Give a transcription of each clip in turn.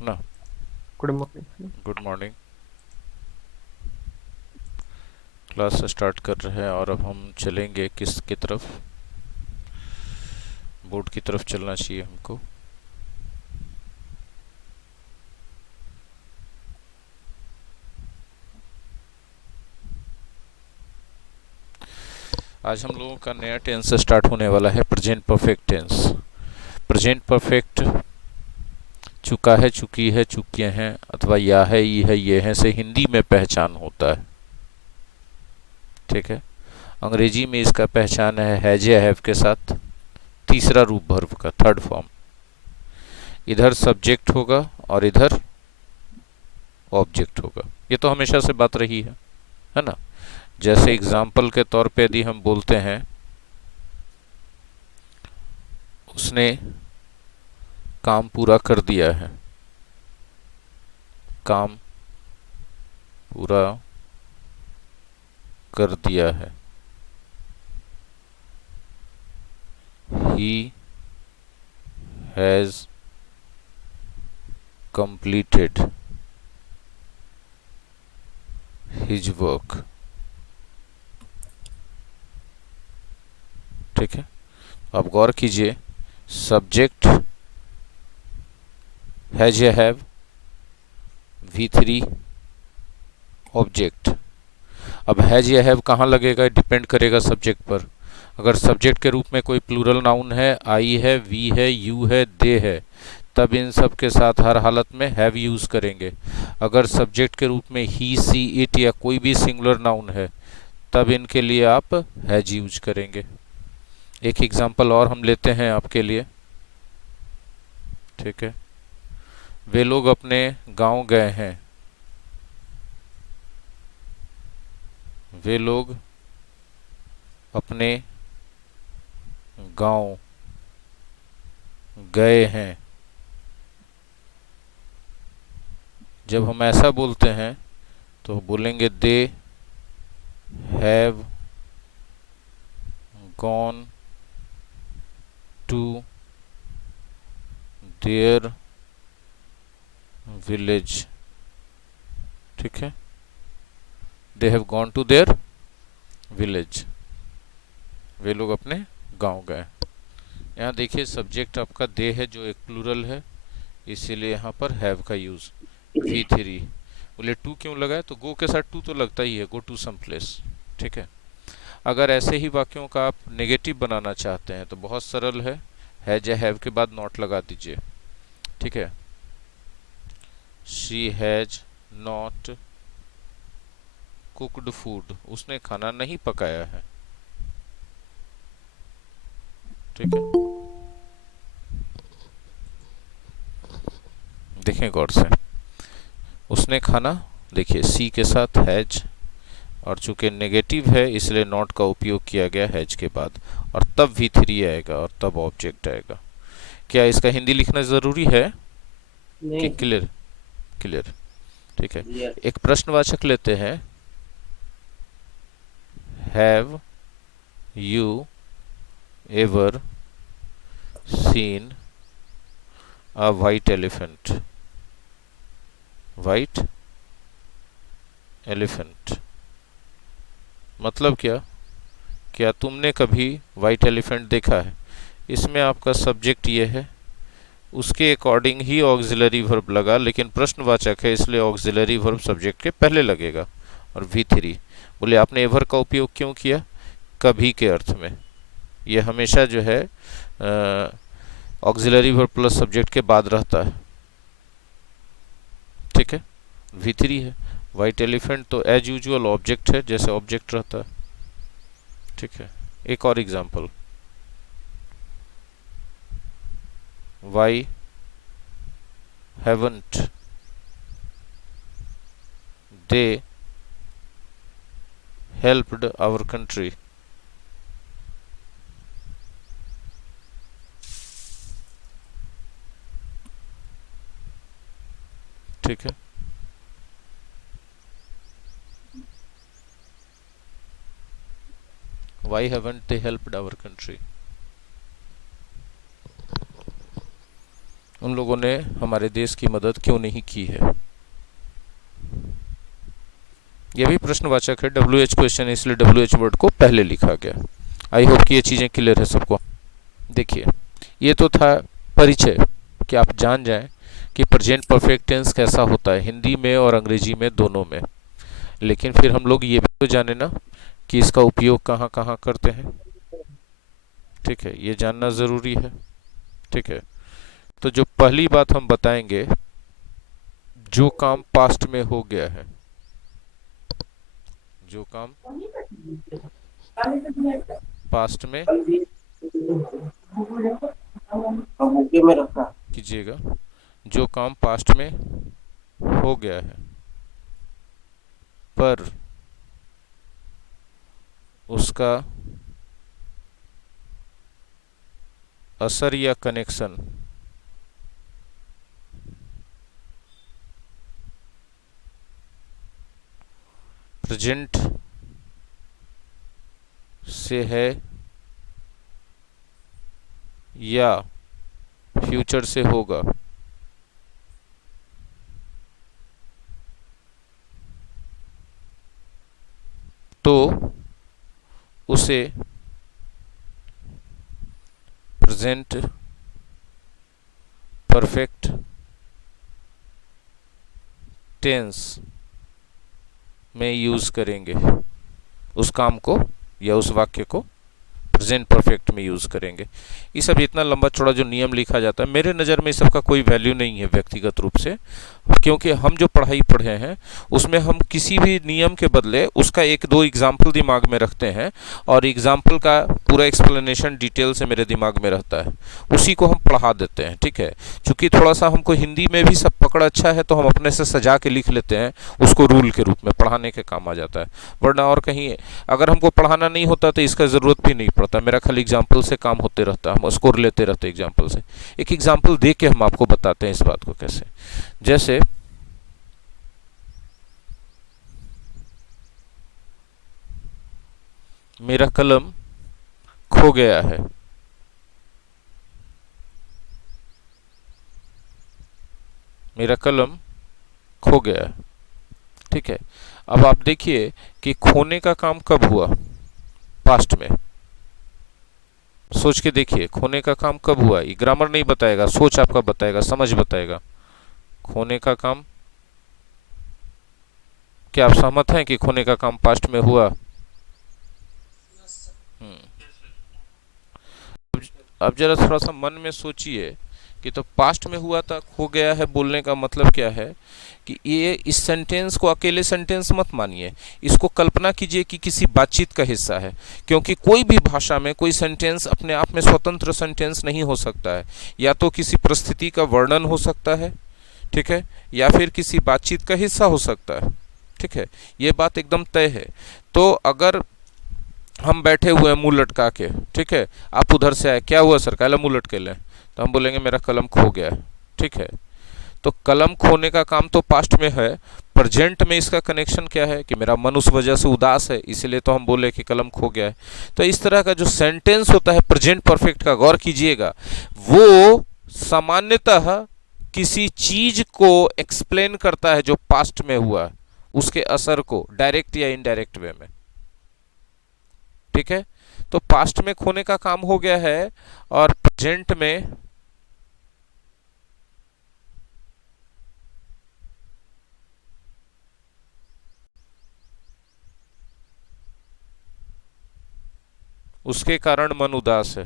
है ना। Good morning. Good morning. Class start कर रहे हैं और अब हम चलेंगे किस की तरफ? बोर्ड की तरफ चलना चाहिए हमको। आज हम लोगों का नया टेंस स्टार्ट होने वाला है, present perfect tense. Present perfect चुका है, चुकी है, चुके हैं अथवा या है, ये है से हिंदी में पहचान होता है। ठीक है। अंग्रेजी में इसका पहचान है हैज या हैव के साथ तीसरा रूप वर्ब का थर्ड फॉर्म। इधर सब्जेक्ट होगा और इधर ऑब्जेक्ट होगा। ये तो हमेशा से बात रही है ना। जैसे एग्जाम्पल के तौर पे यदि हम बोलते हैं उसने काम पूरा कर दिया है, काम पूरा कर दिया है, he has completed his work. ठीक है। अब गौर कीजिए, सब्जेक्ट हैज या हैव, V3 ऑब्जेक्ट। अब हैज या हैव कहाँ लगेगा, डिपेंड करेगा सब्जेक्ट पर। अगर सब्जेक्ट के रूप में कोई प्लूरल नाउन है, आई है, वी है, यू है, दे है, तब इन सब के साथ हर हालत में हैव यूज करेंगे। अगर सब्जेक्ट के रूप में ही, सी, इट या कोई भी सिंगुलर नाउन है, तब इनके लिए आप हैज यूज करेंगे। एक एग्जांपल और हम लेते हैं आपके लिए। ठीक है। वे लोग अपने गांव गए हैं। वे लोग अपने गांव गए हैं। जब हम ऐसा बोलते हैं तो बोलेंगे they have gone to their village. ठीक है। They have gone to their village. वे लोग अपने गांव गए। यहाँ देखिए सब्जेक्ट आपका दे है जो एक प्लूरल है, इसीलिए यहाँ पर हैव का यूज V3। बोले टू क्यों लगा है, तो गो के साथ टू तो लगता ही है, गो टू सम प्लेस। ठीक है। अगर ऐसे ही वाक्यों का आप नेगेटिव बनाना चाहते हैं तो बहुत सरल है हैव के बाद नॉट लगा दीजिए। ठीक है। She has not cooked food, उसने खाना नहीं पकाया है। ठीक है। देखें गौर से, उसने खाना, देखिए सी के साथ हैज, और चूंकि नेगेटिव है इसलिए नॉट का उपयोग किया गया हैज के बाद, और तब V3 आएगा और तब ऑब्जेक्ट आएगा। क्या इसका हिंदी लिखना ज़रूरी है कि नहीं। क्लियर? क्लियर। ठीक है। यस। एक प्रश्नवाचक लेते हैं। Have you ever seen a white elephant? White elephant मतलब क्या? क्या तुमने कभी वाइट एलिफेंट देखा है? इसमें आपका सब्जेक्ट ये है, उसके अकॉर्डिंग ही ऑक्सिलरी वर्ब लगा, लेकिन प्रश्नवाचक है इसलिए ऑक्सिलरी वर्ब सब्जेक्ट के पहले लगेगा। और V3, बोले आपने एवर का उपयोग क्यों किया? कभी के अर्थ में। ये हमेशा जो है ऑक्सिलरी वर्ब प्लस सब्जेक्ट के बाद रहता है। ठीक है। V3 है। वाइट एलिफेंट तो एज यूजुअल ऑब्जेक्ट है, जैसे ऑब्जेक्ट रहता है। ठीक है। एक और example, why haven't they helped our country? ठीक है। Why haven't they helped our country? उन लोगों ने हमारे देश की मदद क्यों नहीं की है। यह भी प्रश्नवाचक है, WH क्वेश्चन है, इसलिए WH वर्ड को पहले लिखा गया। आई होप कि ये चीज़ें क्लियर है सबको। देखिए, ये तो था परिचय कि आप जान जाएं कि प्रेजेंट परफेक्ट टेंस कैसा होता है हिंदी में और अंग्रेजी में, दोनों में। लेकिन फिर हम लोग ये भी तो जाने ना कि इसका उपयोग कहाँ कहाँ करते हैं। ठीक है, ये जानना ज़रूरी है। ठीक है, तो जो पहली बात हम बताएंगे, जो काम पास्ट में हो गया है, जो काम पास्ट में कीजिएगा, जो काम पास्ट में हो गया है पर उसका असर या कनेक्शन प्रेजेंट से है या फ्यूचर से होगा, तो उसे प्रेजेंट परफेक्ट टेंस में यूज करेंगे। उस काम को या उस वाक्य को प्रेजेंट परफेक्ट में यूज करेंगे। ये सब इतना लंबा चौड़ा जो नियम लिखा जाता है, मेरे नज़र में इस सब का कोई वैल्यू नहीं है व्यक्तिगत रूप से, क्योंकि हम जो पढ़ाई पढ़े हैं उसमें हम किसी भी नियम के बदले उसका एक दो एग्जाम्पल दिमाग में रखते हैं और एग्जाम्पल का पूरा एक्सप्लेनेशन डिटेल से मेरे दिमाग में रहता है, उसी को हम पढ़ा देते हैं। ठीक है, चूँकि थोड़ा सा हमको हिंदी में भी सब पकड़ अच्छा है तो हम अपने से सजा के लिख लेते हैं, उसको रूल के रूप में पढ़ाने के काम आ जाता है। वरना और कहीं अगर हमको पढ़ाना नहीं होता तो इसका ज़रूरत भी नहीं पड़ता, मेरा खाली एग्जाम्पल से काम होते रहता, हम स्कोर लेते रहते एग्जाम्पल से। एक एग्जाम्पल दे के हम आपको बताते हैं इस बात को कैसे। जैसे मेरा कलम खो गया है, मेरा कलम खो गया है। ठीक है, अब आप देखिए कि खोने का काम कब हुआ, पास्ट में। सोच के देखिए, खोने का काम कब हुआ, ये ग्रामर नहीं बताएगा, सोच आपका बताएगा, समझ बताएगा। खोने का काम, क्या आप सहमत हैं कि खोने का काम पास्ट में हुआ? अब जरा थोड़ा सा मन में सोचिए कि तो पास्ट में हुआ था, खो गया है, बोलने का मतलब क्या है कि ये इस सेंटेंस को अकेले सेंटेंस मत मानिए, इसको कल्पना कीजिए कि किसी बातचीत का हिस्सा है, क्योंकि कोई भी भाषा में कोई सेंटेंस अपने आप में स्वतंत्र सेंटेंस नहीं हो सकता है। या तो किसी परिस्थिति का वर्णन हो सकता है, ठीक है, या फिर किसी बातचीत का हिस्सा हो सकता है। ठीक है, ये बात एकदम तय है। तो अगर हम बैठे हुए हैं मुंह लटका के, ठीक है, आप उधर से आए, क्या हुआ सर, काला मुंह लटके लें, तो हम बोलेंगे मेरा कलम खो गया है। ठीक है, तो कलम खोने का काम तो पास्ट में है, प्रेजेंट में इसका कनेक्शन क्या है कि मेरा मन उस वजह से उदास है, इसलिए तो हम बोले कि कलम खो गया है। तो इस तरह का जो सेंटेंस होता है प्रेजेंट परफेक्ट का, गौर कीजिएगा, वो सामान्यतः किसी चीज को एक्सप्लेन करता है जो पास्ट में हुआ, उसके असर को डायरेक्ट या इनडायरेक्ट वे में। ठीक है, तो पास्ट में खोने का काम हो गया है और प्रेजेंट में उसके कारण मन उदास है।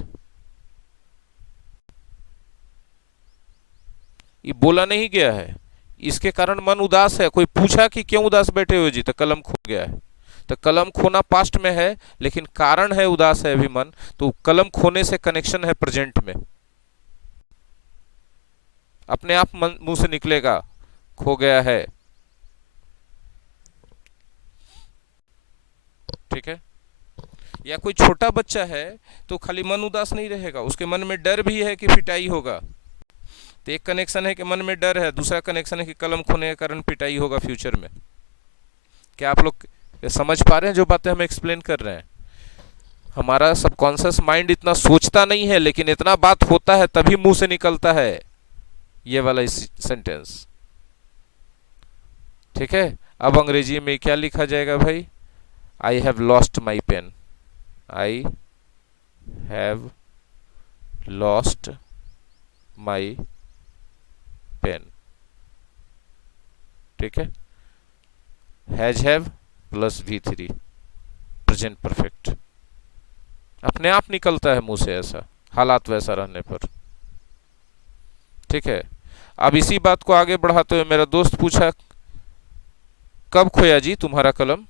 ये बोला नहीं गया है, इसके कारण मन उदास है। कोई पूछा कि क्यों उदास बैठे हुए जी, तो कलम खो गया है। तो कलम खोना पास्ट में है, लेकिन कारण है उदास है अभी मन, तो कलम खोने से कनेक्शन है प्रेजेंट में। अपने आप मुंह से निकलेगा खो गया है। ठीक है, या कोई छोटा बच्चा है तो खाली मन उदास नहीं रहेगा, उसके मन में डर भी है कि पिटाई होगा। तो एक कनेक्शन है कि मन में डर है, दूसरा कनेक्शन है कि कलम खोने के कारण पिटाई होगा फ्यूचर में। क्या आप लोग समझ पा रहे हैं जो बातें हम एक्सप्लेन कर रहे हैं? हमारा सबकॉन्शियस माइंड इतना सोचता नहीं है, लेकिन इतना बात होता है तभी मुंह से निकलता है। ये वाला सेंटेंस। ठीक है, अब अंग्रेजी में क्या लिखा जाएगा भाई? I have lost my pen. I have lost my pen. ठीक है, have plus V3 present perfect. अपने आप निकलता है मुंह से ऐसा, हालात वैसा रहने पर। ठीक है, अब इसी बात को आगे बढ़ाते हुए मेरा दोस्त पूछा, कब खोया जी तुम्हारा कलम?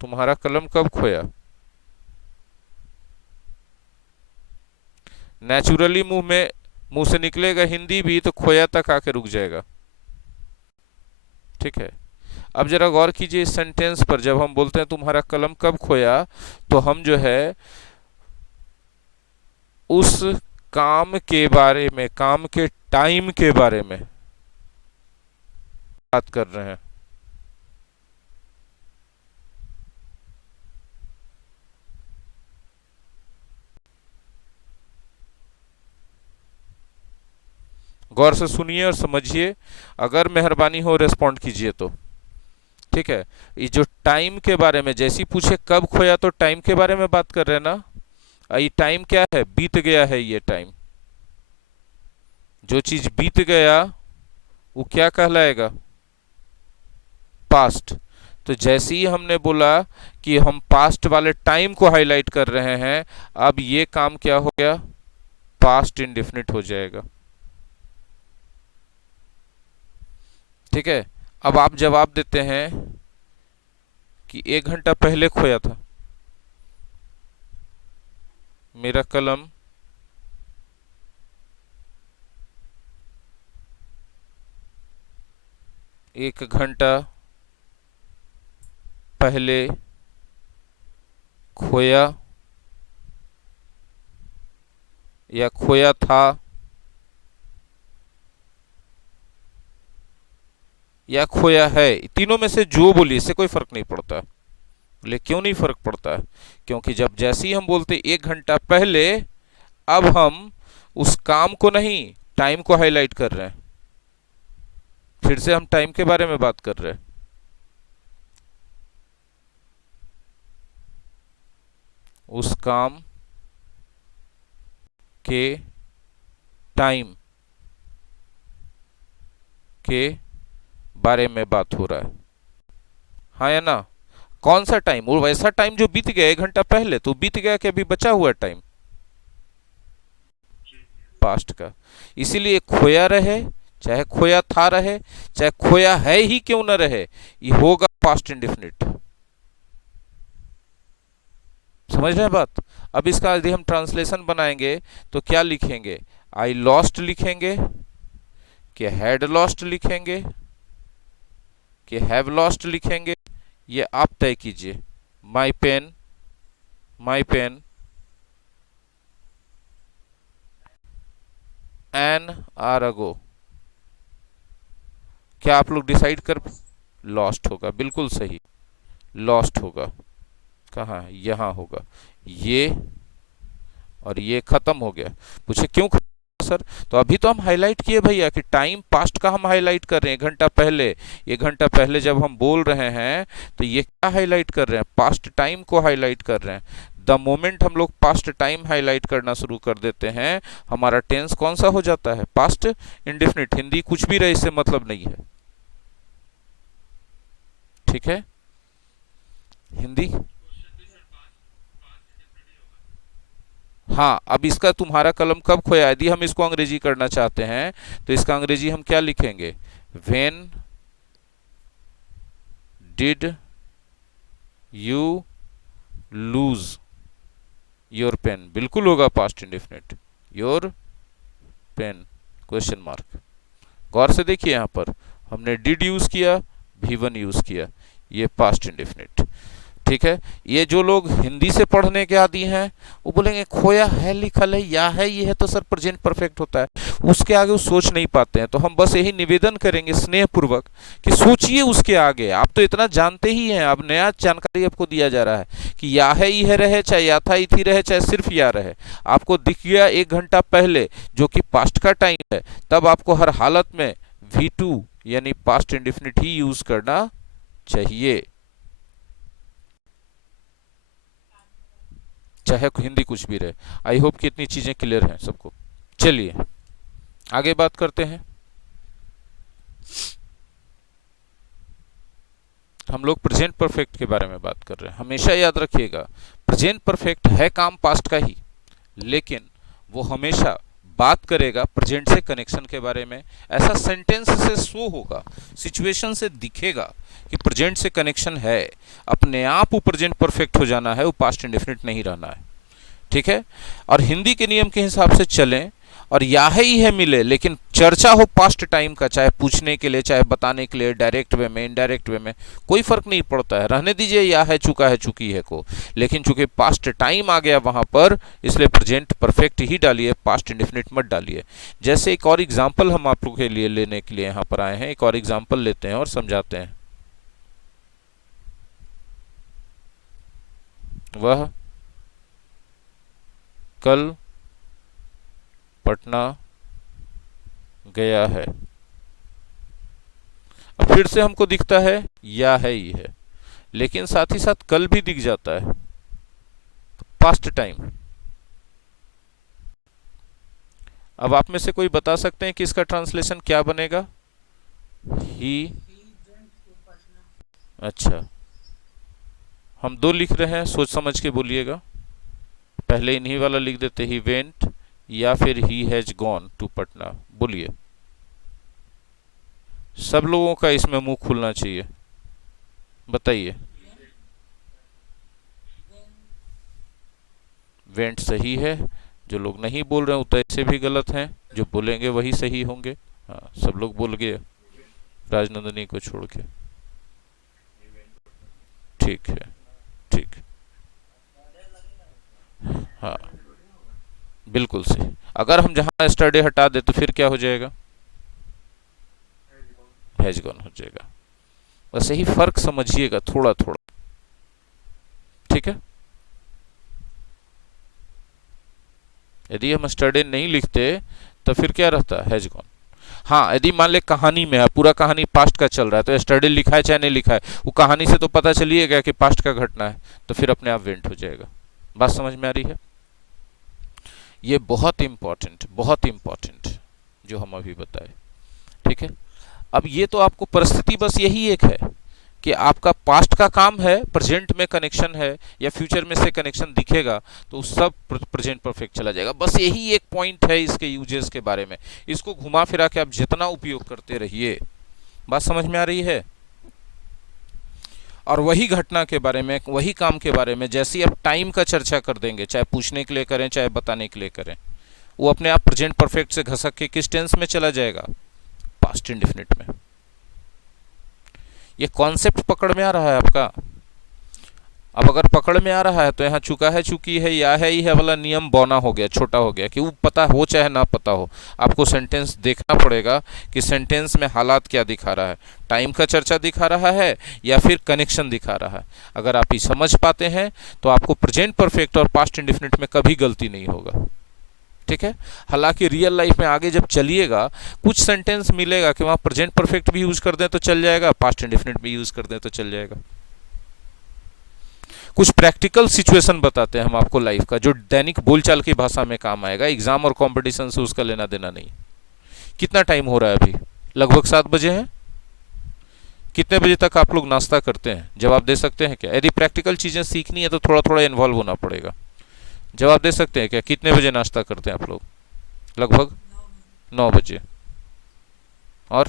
तुम्हारा कलम कब खोया? नेचुरली मुंह से निकलेगा हिंदी भी तो खोया तक आके रुक जाएगा। ठीक है, अब जरा गौर कीजिए इस सेंटेंस पर। जब हम बोलते हैं तुम्हारा कलम कब खोया, तो हम जो है उस काम के बारे में, काम के टाइम के बारे में बात कर रहे हैं। गौर से सुनिए और समझिए, अगर मेहरबानी हो रेस्पॉन्ड कीजिए तो। ठीक है, ये जो टाइम के बारे में, जैसी पूछे कब खोया तो टाइम के बारे में बात कर रहे हैं ना। ये टाइम क्या है? बीत गया है ये टाइम। जो चीज बीत गया वो क्या कहलाएगा? पास्ट। तो जैसे ही हमने बोला कि हम पास्ट वाले टाइम को हाईलाइट कर रहे हैं, अब ये काम क्या हो गया? पास्ट इंडेफिनिट हो जाएगा। ठीक है, अब आप जवाब देते हैं कि 1 घंटा पहले खोया था मेरा कलम। 1 घंटा पहले खोया या खोया था या खोया है, तीनों में से जो बोली, इससे कोई फर्क नहीं पड़ता। बोले क्यों नहीं फर्क पड़ता? क्योंकि जब जैसे ही हम बोलते 1 घंटा पहले, अब हम उस काम को नहीं, टाइम को हाईलाइट कर रहे हैं। फिर से हम टाइम के बारे में बात कर रहे हैं। उस काम के टाइम के बारे में बात हो रहा है, हाँ या ना? कौन सा टाइम? वो वैसा टाइम जो बीत गया 1 घंटा पहले, तो बीत गया कि अभी बचा हुआ टाइम? पास्ट का। इसीलिए खोया रहे, चाहे खोया था रहे, चाहे खोया है ही क्यों ना रहे, ये होगा पास्ट इंडेफिनिट। समझ रहे हैं बात? अब इसका यदि हम ट्रांसलेशन बनाएंगे तो क्या लिखेंगे? आई लॉस्ट लिखेंगे कि हैड लॉस्ट लिखेंगे कि हैव लॉस्ट लिखेंगे? ये आप तय कीजिए। My pen, my pen N R अगो। क्या आप लोग डिसाइड कर? लॉस्ट होगा, बिल्कुल सही, लॉस्ट होगा। कहाँ? यहां होगा। ये और ये खत्म हो गया। पूछे क्यों सर? तो अभी तो हम हाईलाइट किए भैया कि टाइम पास्ट का हम हाईलाइट कर रहे हैं 1 घंटा पहले। 1 घंटा पहले जब हम बोल रहे हैं तो ये क्या हाईलाइट कर रहे हैं? पास्ट टाइम को हाईलाइट कर रहे हैं। द मोमेंट हम लोग पास्ट टाइम हाईलाइट करना शुरू कर देते हैं, हमारा टेंस कौन सा हो जाता है? Past indefinite. हिंदी कुछ भी रहे, इससे मतलब नहीं है। ठीक है, हिंदी। हाँ, अब इसका तुम्हारा कलम कब खोया, यदि हम इसको अंग्रेजी करना चाहते हैं तो इसका अंग्रेजी हम क्या लिखेंगे? When did you lose your pen. बिल्कुल होगा past indefinite. Your pen question mark. गौर से देखिए, यहां पर हमने डिड यूज किया, V1 यूज किया, ये पास्ट इंडेफिनिट। ठीक है। ये जो लोग हिंदी से पढ़ने के आदी हैं वो बोलेंगे खोया है लिखल है या है ये है तो सर प्रेजेंट परफेक्ट होता है, उसके आगे वो सोच नहीं पाते हैं। तो हम बस यही निवेदन करेंगे स्नेह पूर्वक कि सोचिए उसके आगे, आप तो इतना जानते ही हैं, अब नया जानकारी आपको दिया जा रहा है कि या है ये रहे चाहे या था थी रहे चाहे सिर्फ या रहे, आपको दिख गया 1 घंटा पहले जो कि पास्ट का टाइम है, तब आपको हर हालत में V2 यानी पास्ट इंडेफिनिट ही यूज करना चाहिए, चाहे हिंदी कुछ भी रहे। आई होप कि इतनी चीजें क्लियर हैं सबको। चलिए आगे बात करते हैं। हम लोग प्रेजेंट परफेक्ट के बारे में बात कर रहे हैं। हमेशा याद रखिएगा प्रेजेंट परफेक्ट है काम पास्ट का ही, लेकिन वो हमेशा बात करेगा प्रेजेंट से कनेक्शन के बारे में। ऐसा सेंटेंस से शो होगा, सिचुएशन से दिखेगा कि प्रेजेंट से कनेक्शन है, अपने आप वो प्रेजेंट परफेक्ट हो जाना है, वो पास्ट इंडेफिनिट नहीं रहना है। ठीक है। और हिंदी के नियम के हिसाब से चलें और या है ही है मिले, लेकिन चर्चा हो पास्ट टाइम का, चाहे पूछने के लिए चाहे बताने के लिए, डायरेक्ट वे में इनडायरेक्ट वे में, कोई फर्क नहीं पड़ता है, रहने दीजिए या है चुका है चुकी है को, लेकिन चूंकि पास्ट टाइम आ गया वहां पर, इसलिए प्रेजेंट परफेक्ट ही डालिए, पास्ट इंडेफिनिट मत डालिए। जैसे एक और एग्जाम्पल हम आप लोग के लिए लेने के लिए यहाँ पर आए हैं, एक और एग्जाम्पल लेते हैं और समझाते हैं। वह कल पटना गया है। अब फिर से हमको दिखता है या है ही है, लेकिन साथ ही साथ कल भी दिख जाता है, पास्ट टाइम। अब आप में से कोई बता सकते हैं कि इसका ट्रांसलेशन क्या बनेगा? ही। अच्छा, हम दो लिख रहे हैं, सोच समझ के बोलिएगा। पहले इन्हीं वाला लिख देते ही वेंट, या फिर he has gone to Patna. बोलिए, सब लोगों का इसमें मुंह खुलना चाहिए, बताइए। वेंट सही है, जो लोग नहीं बोल रहे हैं तो ऐसे भी गलत हैं, जो बोलेंगे वही सही होंगे। हाँ, सब लोग बोल गए राजनंदिनी को छोड़ के। ठीक है, ठीक। हाँ, बिल्कुल सही। अगर हम जहां स्टडी हटा दे तो फिर क्या हो जाएगा? हैज गॉन हो जाएगा। बस यही फर्क समझिएगा थोड़ा थोड़ा, ठीक है। यदि हम स्टडी नहीं लिखते तो फिर क्या रहता? Has gone. हाँ, यदि मान ले कहानी में है, पूरा कहानी पास्ट का चल रहा है, तो स्टडी लिखा है चाहे नहीं लिखा है, वो कहानी से तो पता चलिएगा कि पास्ट का घटना है, तो फिर अपने आप वेंट हो जाएगा। बात समझ में आ रही है? ये बहुत इंपॉर्टेंट जो हम अभी बताए, ठीक है। अब ये तो आपको परिस्थिति बस यही एक है कि आपका पास्ट का काम है, प्रेजेंट में कनेक्शन है या फ्यूचर में से कनेक्शन दिखेगा तो सब प्रेजेंट परफेक्ट चला जाएगा। बस यही एक पॉइंट है इसके यूजेस के बारे में। इसको घुमा फिरा के आप जितना उपयोग करते रहिए। बात समझ में आ रही है? और वही घटना के बारे में, वही काम के बारे में जैसे ही आप टाइम का चर्चा कर देंगे, चाहे पूछने के लिए करें चाहे बताने के लिए करें, वो अपने आप प्रेजेंट परफेक्ट से घसक के किस टेंस में चला जाएगा? पास्ट इंडेफिनिट में। ये कॉन्सेप्ट पकड़ में आ रहा है आपका? अब अगर पकड़ में आ रहा है तो यहाँ चुका है चुकी है या है ही है वाला नियम बौना हो गया, छोटा हो गया, कि वो पता हो चाहे ना पता हो, आपको सेंटेंस देखना पड़ेगा कि सेंटेंस में हालात क्या दिखा रहा है, टाइम का चर्चा दिखा रहा है या फिर कनेक्शन दिखा रहा है। अगर आप ये समझ पाते हैं तो आपको प्रेजेंट परफेक्ट और पास्ट इंडेफिनिट में कभी गलती नहीं होगा, ठीक है। हालांकि रियल लाइफ में आगे जब चलिएगा कुछ सेंटेंस मिलेगा कि वहां प्रेजेंट परफेक्ट भी यूज कर दें तो चल जाएगा, पास्ट इंडेफिनिट भी यूज कर दें तो चल जाएगा। कुछ प्रैक्टिकल सिचुएशन बताते हैं हम आपको लाइफ का, जो दैनिक बोलचाल की भाषा में काम आएगा, एग्जाम और कंपटीशन से उसका लेना देना नहीं। कितना टाइम हो रहा है अभी? लगभग 7 बजे है। कितने बजे तक आप लोग नाश्ता करते हैं? जवाब दे सकते हैं क्या? यदि प्रैक्टिकल चीजें सीखनी है तो थोड़ा थोड़ा इन्वॉल्व होना पड़ेगा। जवाब दे सकते हैं क्या? कितने बजे नाश्ता करते हैं आप लोग? लगभग 9 बजे। और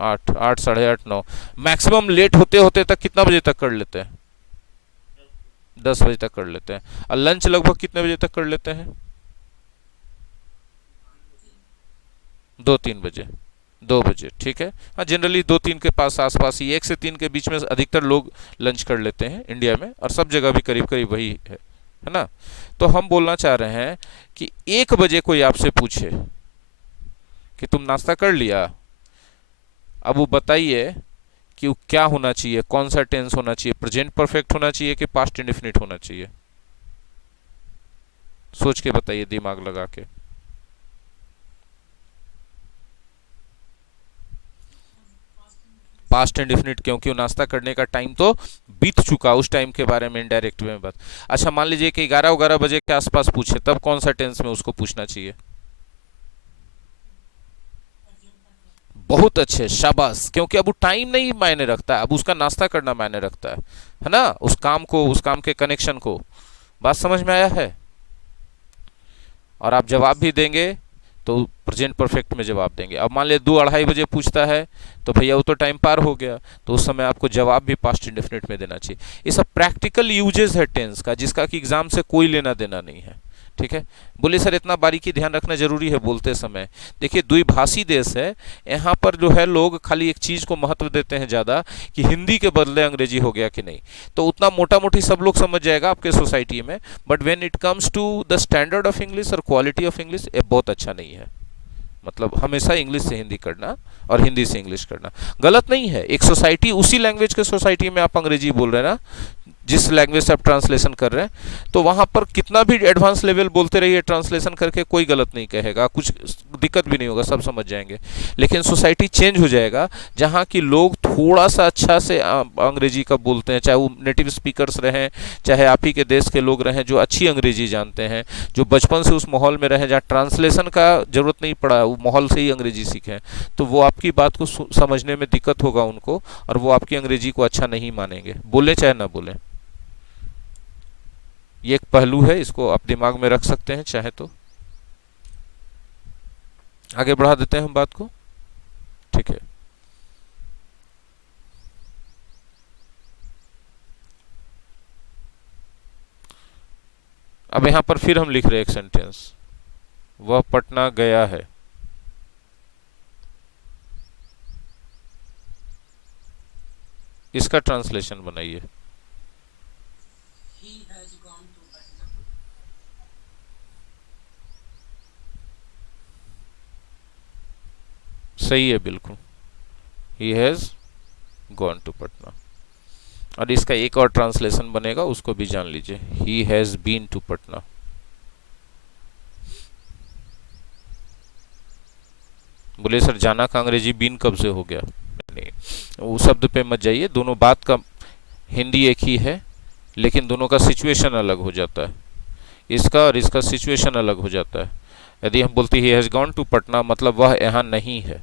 8, 8, साढ़े 8, 9। मैक्सिमम लेट होते होते तक कितना बजे तक कर लेते हैं? 10 बजे तक कर लेते हैं। और लंच लगभग कितने बजे तक कर लेते हैं? 2-3 बजे। 2 बजे, ठीक है। हाँ, जनरली 2-3 के पास आसपास ही, 1 से 3 के बीच में अधिकतर लोग लंच कर लेते हैं इंडिया में, और सब जगह भी करीब करीब वही है ना। तो हम बोलना चाह रहे हैं कि 1 बजे कोई आपसे पूछे कि तुम नाश्ता कर लिया, अब वो बताइए कि वो क्या होना चाहिए, कौन सा टेंस होना चाहिए, प्रेजेंट परफेक्ट होना चाहिए कि पास्ट इंडेफिनिट होना चाहिए? सोच के बताइए, दिमाग लगा के। पास्ट इंडेफिनिट, क्योंकि वो नाश्ता करने का टाइम तो बीत चुका, उस टाइम के बारे में इनडायरेक्ट में बात। अच्छा, मान लीजिए कि 11-11 बजे के आसपास पूछे, तब कौन सा टेंस में उसको पूछना चाहिए? बहुत अच्छे, शाबाश। क्योंकि अब वो टाइम नहीं मायने रखता है, अब उसका नाश्ता करना मायने रखता है ना, उस काम को, उस काम के कनेक्शन को। बात समझ में आया है? और आप जवाब भी देंगे तो प्रेजेंट परफेक्ट में जवाब देंगे। अब मान लिया 2-2:30 बजे पूछता है, तो भैया वो तो टाइम पार हो गया, तो उस समय आपको जवाब भी पास्ट इंडेफिनिट में देना चाहिए। ये सब प्रैक्टिकल यूजेस है टेंस का, जिसका कि एग्जाम से कोई लेना देना नहीं है, ठीक है। बोले सर इतना बारीकी ध्यान रखना जरूरी है बोलते समय? देखिए, द्विभाषी देश है, यहाँ पर जो है लोग खाली एक चीज को महत्व देते हैं ज्यादा, कि हिंदी के बदले अंग्रेजी हो गया कि नहीं। तो उतना मोटा मोटी सब लोग समझ जाएगा आपके सोसाइटी में, but when it comes to the standard of English और क्वालिटी ऑफ इंग्लिश, ये बहुत अच्छा नहीं है। मतलब हमेशा इंग्लिश से हिंदी करना और हिंदी से इंग्लिश करना गलत नहीं है। एक सोसाइटी, उसी लैंग्वेज के सोसाइटी में आप अंग्रेजी बोल रहे हैं ना, जिस लैंग्वेज से आप ट्रांसलेशन कर रहे हैं, तो वहां पर कितना भी एडवांस लेवल बोलते रहिए ट्रांसलेशन करके, कोई गलत नहीं कहेगा, कुछ दिक्कत भी नहीं होगा, सब समझ जाएंगे। लेकिन सोसाइटी चेंज हो जाएगा जहां की लोग थोड़ा सा अच्छा से अंग्रेजी का बोलते हैं, चाहे वो नेटिव स्पीकर्स रहें, चाहे आप ही के देश के लोग रहें जो अच्छी अंग्रेजी जानते हैं, जो बचपन से उस माहौल में रहे जहाँ ट्रांसलेशन का जरूरत नहीं पड़ा, वो माहौल से ही अंग्रेजी सीखें, तो वो आपकी बात को समझने में दिक्कत होगा उनको, और वो आपकी अंग्रेजी को अच्छा नहीं मानेंगे, बोले चाहे ना बोले। ये एक पहलू है, इसको आप दिमाग में रख सकते हैं चाहे तो। आगे बढ़ा देते हैं हम बात को, ठीक है। अब यहां पर फिर हम लिख रहे हैं एक सेंटेंस, वह पटना गया है। इसका ट्रांसलेशन बनाइए। सही है, बिल्कुल। He has gone to Patna. और इसका एक और ट्रांसलेशन बनेगा, उसको भी जान लीजिए, he has been to Patna. बोले सर जाना का अंग्रेजी बीन कब से हो गया? नहीं, वो शब्द पे मत जाइए, दोनों बात का हिंदी एक ही है, लेकिन दोनों का सिचुएशन अलग हो जाता है। इसका और इसका सिचुएशन अलग हो जाता है। यदि हम बोलते he has gone to Patna, मतलब वह यहाँ नहीं है,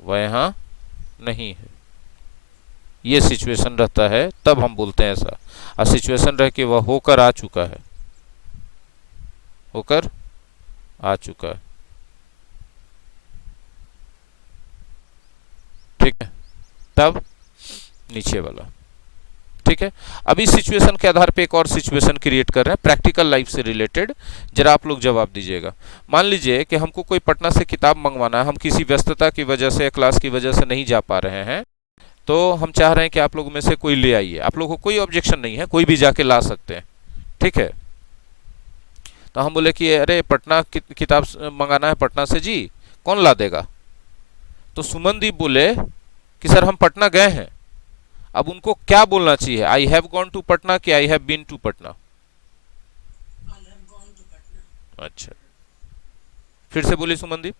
वह यहाँ नहीं है, ये सिचुएशन रहता है, तब हम बोलते हैं ऐसा। और सिचुएशन रह के वह होकर आ चुका है, होकर आ चुका है, ठीक है, तब नीचे वाला, ठीक है। अब इस सिचुएशन के आधार पे एक और सिचुएशन क्रिएट कर रहे हैं प्रैक्टिकल लाइफ से रिलेटेड, जरा आप लोग जवाब दीजिएगा। मान लीजिए कि हमको कोई पटना से किताब मंगवाना है, हम किसी व्यस्तता की वजह से या क्लास की वजह से नहीं जा पा रहे हैं, तो हम चाह रहे हैं कि आप लोगों में से कोई ले आइए। आप लोगों को कोई ऑब्जेक्शन नहीं है, कोई भी जाके ला सकते हैं, ठीक है। तो हम बोले कि अरे पटना किताब मंगाना है पटना से जी, कौन ला देगा? तो सुमनदीप बोले कि सर हम पटना गए हैं। अब उनको क्या बोलना चाहिए, I have gone to Patna कि I have been to Patna? अच्छा, फिर से बोलिए सुमनदीप।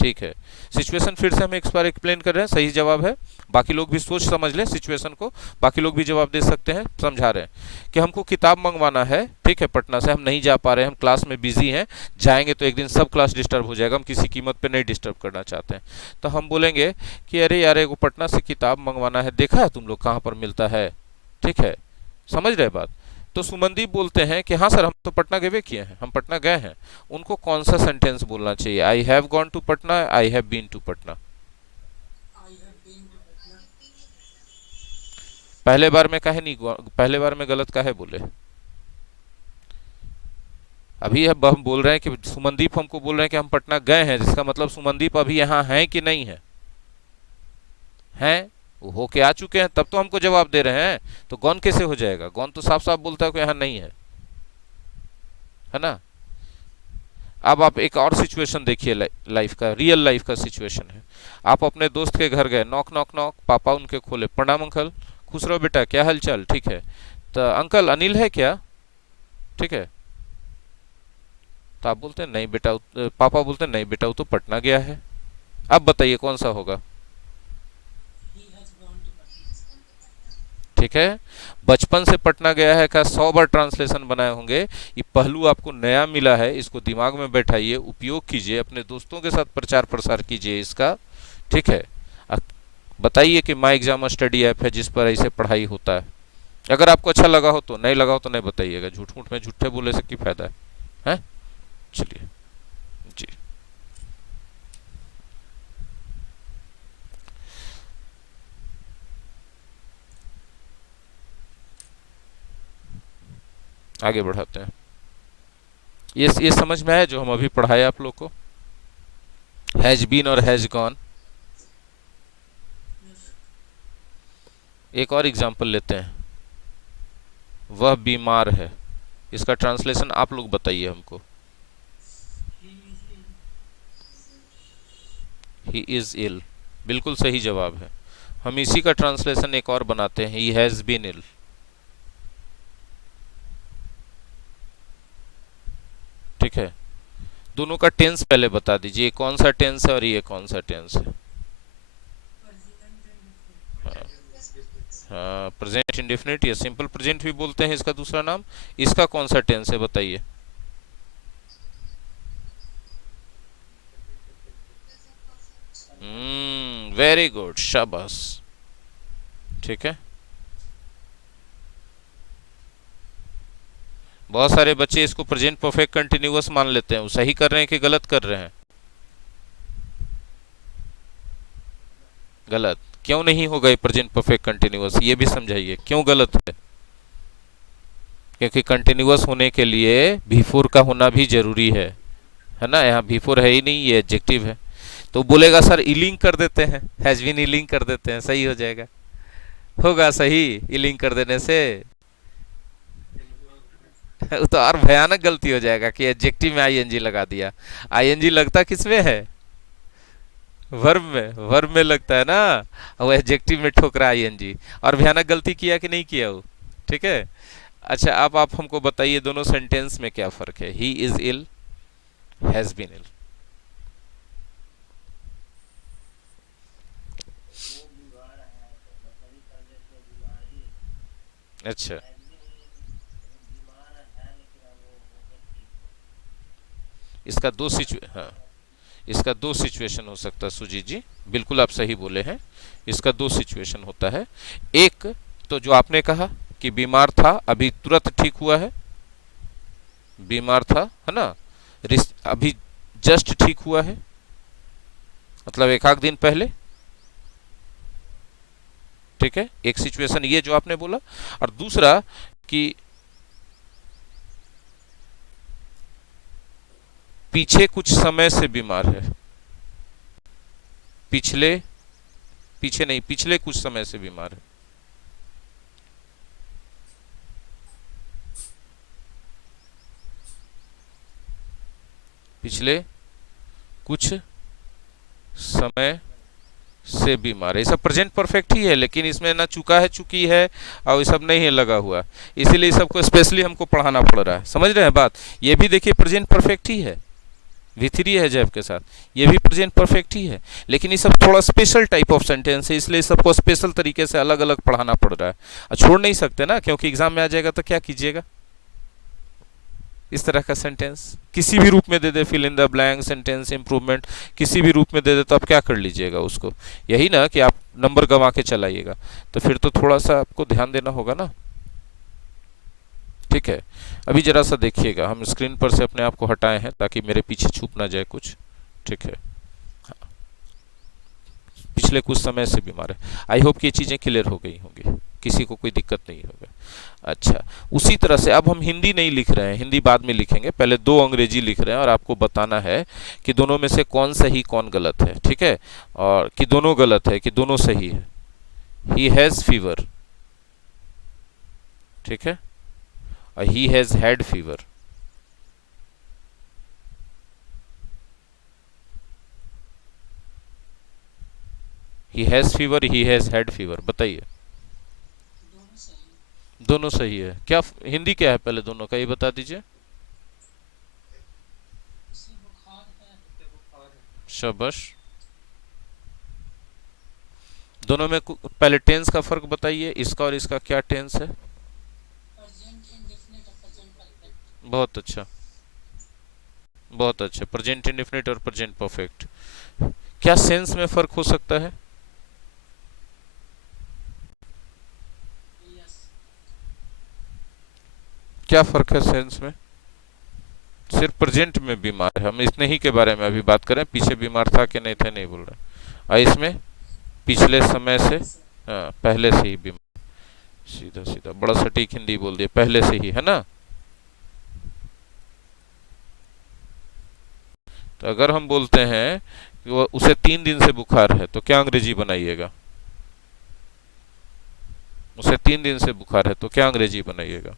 ठीक है, सिचुएशन फिर से हम एक बार एक्सप्लेन कर रहे हैं, सही जवाब है। बाकी लोग भी सोच समझ लें सिचुएशन को, बाकी लोग भी जवाब दे सकते हैं। समझा रहे हैं कि हमको किताब मंगवाना है, ठीक है, पटना से, हम नहीं जा पा रहे हैं, हम क्लास में बिजी हैं, जाएंगे तो एक दिन सब क्लास डिस्टर्ब हो जाएगा, हम किसी कीमत पे नहीं डिस्टर्ब करना चाहते हैं। तो हम बोलेंगे कि अरे यार एगो पटना से किताब मंगवाना है, देखा है तुम लोग कहाँ पर मिलता है? ठीक है, समझ रहे बात? तो सुमनदीप बोलते हैं कि हाँ सर हम तो पटना गए किए हैं, हम पटना गए हैं। उनको कौन सा सेंटेंस बोलना चाहिए, I have gone to Patna, I have been to Patna? पहले बार में काहे नहीं पहले बार में गलत काहे बोले? अभी अब हम बोल रहे हैं कि सुमनदीप हमको बोल रहे हैं कि हम पटना गए हैं, जिसका मतलब सुमनदीप अभी यहाँ हैं कि नहीं है? हैं, वो होके आ चुके हैं, तब तो हमको जवाब दे रहे हैं। तो गॉन कैसे हो जाएगा? गॉन तो साफ साफ बोलता है कि यहाँ नहीं है ना। अब आप एक और सिचुएशन देखिए, लाइफ का, रियल लाइफ का सिचुएशन है। आप अपने दोस्त के घर गए, नॉक नॉक नॉक, पापा उनके खोले, प्रणाम अंकल, खुश रहो बेटा, क्या हाल चाल, ठीक है। तो अंकल अनिल है क्या? ठीक है। तो आप बोलते हैं नहीं बेटा, पापा बोलते हैं नहीं बेटा वो तो पटना गया है। अब बताइए कौन सा होगा? ठीक है। बचपन से पटना गया है का 100 बार ट्रांसलेशन बनाए होंगे। ये पहलू आपको नया मिला है, इसको दिमाग में बैठाइए, उपयोग कीजिए, अपने दोस्तों के साथ प्रचार प्रसार कीजिए इसका। ठीक है। बताइए कि माई एग्जाम स्टडी ऐप है जिस पर ऐसे पढ़ाई होता है। अगर आपको अच्छा लगा हो तो, नहीं लगा हो तो नहीं बताइएगा, झूठ मूठ में झूठे बोले से की फायदा है? चलिए जी, आगे बढ़ाते हैं। ये समझ में आया जो हम अभी पढ़ाए आप लोग को? हैज बीन और हैज गॉन। एक और एग्जांपल लेते हैं, वह बीमार है, इसका ट्रांसलेशन आप लोग बताइए हमको। ही इज इल, बिल्कुल सही जवाब है। हम इसी का ट्रांसलेशन एक और बनाते हैं, ही हैज बीन इल। ठीक है। दोनों का टेंस पहले बता दीजिए, ये कौन सा टेंस है और ये कौन सा टेंस है? हाँ, हाँ, प्रेजेंट इंडेफिनिट या सिंपल प्रेजेंट भी बोलते हैं इसका दूसरा नाम। इसका कौन सा टेंस है बताइए? वेरी गुड, शाबाश। ठीक है। बहुत सारे बच्चे इसको प्रेजेंट परफेक्ट कंटिन्यूअस मान लेते हैं, वो सही कर रहे हैं कि गलत कर रहे हैं? गलत। क्यों नहीं होगा ये प्रेजेंट परफेक्ट कंटिन्यूअस, ये भी समझाइए क्यों गलत है? क्योंकि कंटिन्यूअस होने के लिए बिफोर का होना भी जरूरी है ना। यहाँ बिफोर है ही नहीं, ये एडजेक्टिव है। तो बोलेगा सर इलिंग कर देते हैं, हैज बीन इलिंग कर देते हैं, सही हो जाएगा। होगा सही इलिंग कर देने से? वो तो और भयानक गलती हो जाएगा कि एडजेक्टिव में आईएनजी लगा दिया। आईएनजी लगता किस में है? वर्ब में, वर्ब में लगता है ना। वो एडजेक्टिव में ठोक रहा है आईएनजी, और भयानक गलती किया कि नहीं किया वो? ठीक है। अच्छा, अब आप हमको बताइए दोनों सेंटेंस में क्या फर्क है? He is ill, has been ill. अच्छा, इसका दो हाँ, इसका दो सिचुएशन हो सकता है सुजीत जी, बिल्कुल आप सही बोले हैं। इसका दो सिचुएशन होता है। एक तो जो आपने कहा कि बीमार था, अभी तुरंत ठीक हुआ है, बीमार था है ना, अभी जस्ट ठीक हुआ है, मतलब एक आध दिन पहले। ठीक है, एक सिचुएशन ये जो आपने बोला। और दूसरा कि पीछे कुछ समय से बीमार है, पिछले, पीछे नहीं, पिछले कुछ समय से बीमार है। पिछले कुछ समय से बीमार है, ये सब प्रेजेंट परफेक्ट ही है, लेकिन इसमें ना चुका है, चुकी है, और ये सब नहीं है लगा हुआ, इसीलिए सबको स्पेशली हमको पढ़ाना पड़ रहा है। समझ रहे हैं बात? ये भी देखिए प्रेजेंट परफेक्ट ही है, V3 है जैब के साथ, ये भी प्रेजेंट परफेक्ट ही है, लेकिन ये सब थोड़ा स्पेशल टाइप ऑफ सेंटेंस है, इसलिए सबको स्पेशल तरीके से अलग अलग पढ़ाना पड़ रहा है। और छोड़ नहीं सकते ना, क्योंकि एग्जाम में आ जाएगा तो क्या कीजिएगा? इस तरह का सेंटेंस किसी भी रूप में दे दे, fill in the blank, sentence improvement, किसी भी रूप में दे दे, तो आप क्या कर लीजिएगा उसको? यही ना कि आप नंबर गंवा के चलाइएगा, तो फिर तो थोड़ा सा आपको ध्यान देना होगा ना। ठीक है। अभी जरा सा देखिएगा, हम स्क्रीन पर से अपने आप को हटाए हैं ताकि मेरे पीछे छुप ना जाए कुछ। ठीक है। हाँ। पिछले कुछ समय से बीमार है। आई होप कि ये चीज़ें क्लियर हो गई होंगी। किसी को कोई दिक्कत नहीं होगा। अच्छा, उसी तरह से अब हम हिंदी नहीं लिख रहे हैं, हिंदी बाद में लिखेंगे, पहले दो अंग्रेजी लिख रहे हैं और आपको बताना है कि दोनों में से कौन सही कौन गलत है, ठीक है, और कि दोनों गलत है कि दोनों सही है। ही हैज़ फीवर, ठीक है, और he has had fever. He has fever, he has had fever, बताइए। दोनों सही है क्या? हिंदी क्या है पहले दोनों का ये बता दीजिए। शाबाश। दोनों में पहले टेंस का फर्क बताइए, इसका और इसका क्या टेंस है? बहुत अच्छा, बहुत अच्छा, प्रेजेंट इंडेफिनिट और प्रेजेंट परफेक्ट। क्या सेंस में फर्क हो सकता है? क्या फर्क है सेंस में? सिर्फ प्रेजेंट में बीमार है, हम इतने ही के बारे में अभी बात करें, पीछे बीमार था कि नहीं थे नहीं बोल रहे। और इसमें पिछले समय से, हाँ, पहले से ही बीमार। सीधा सीधा बड़ा सटीक हिंदी बोल दिया, पहले से ही, है ना। तो अगर हम बोलते हैं कि वो उसे 3 दिन से बुखार है तो क्या अंग्रेजी बनाइएगा? उसे 3 दिन से बुखार है तो क्या अंग्रेजी बनाइएगा?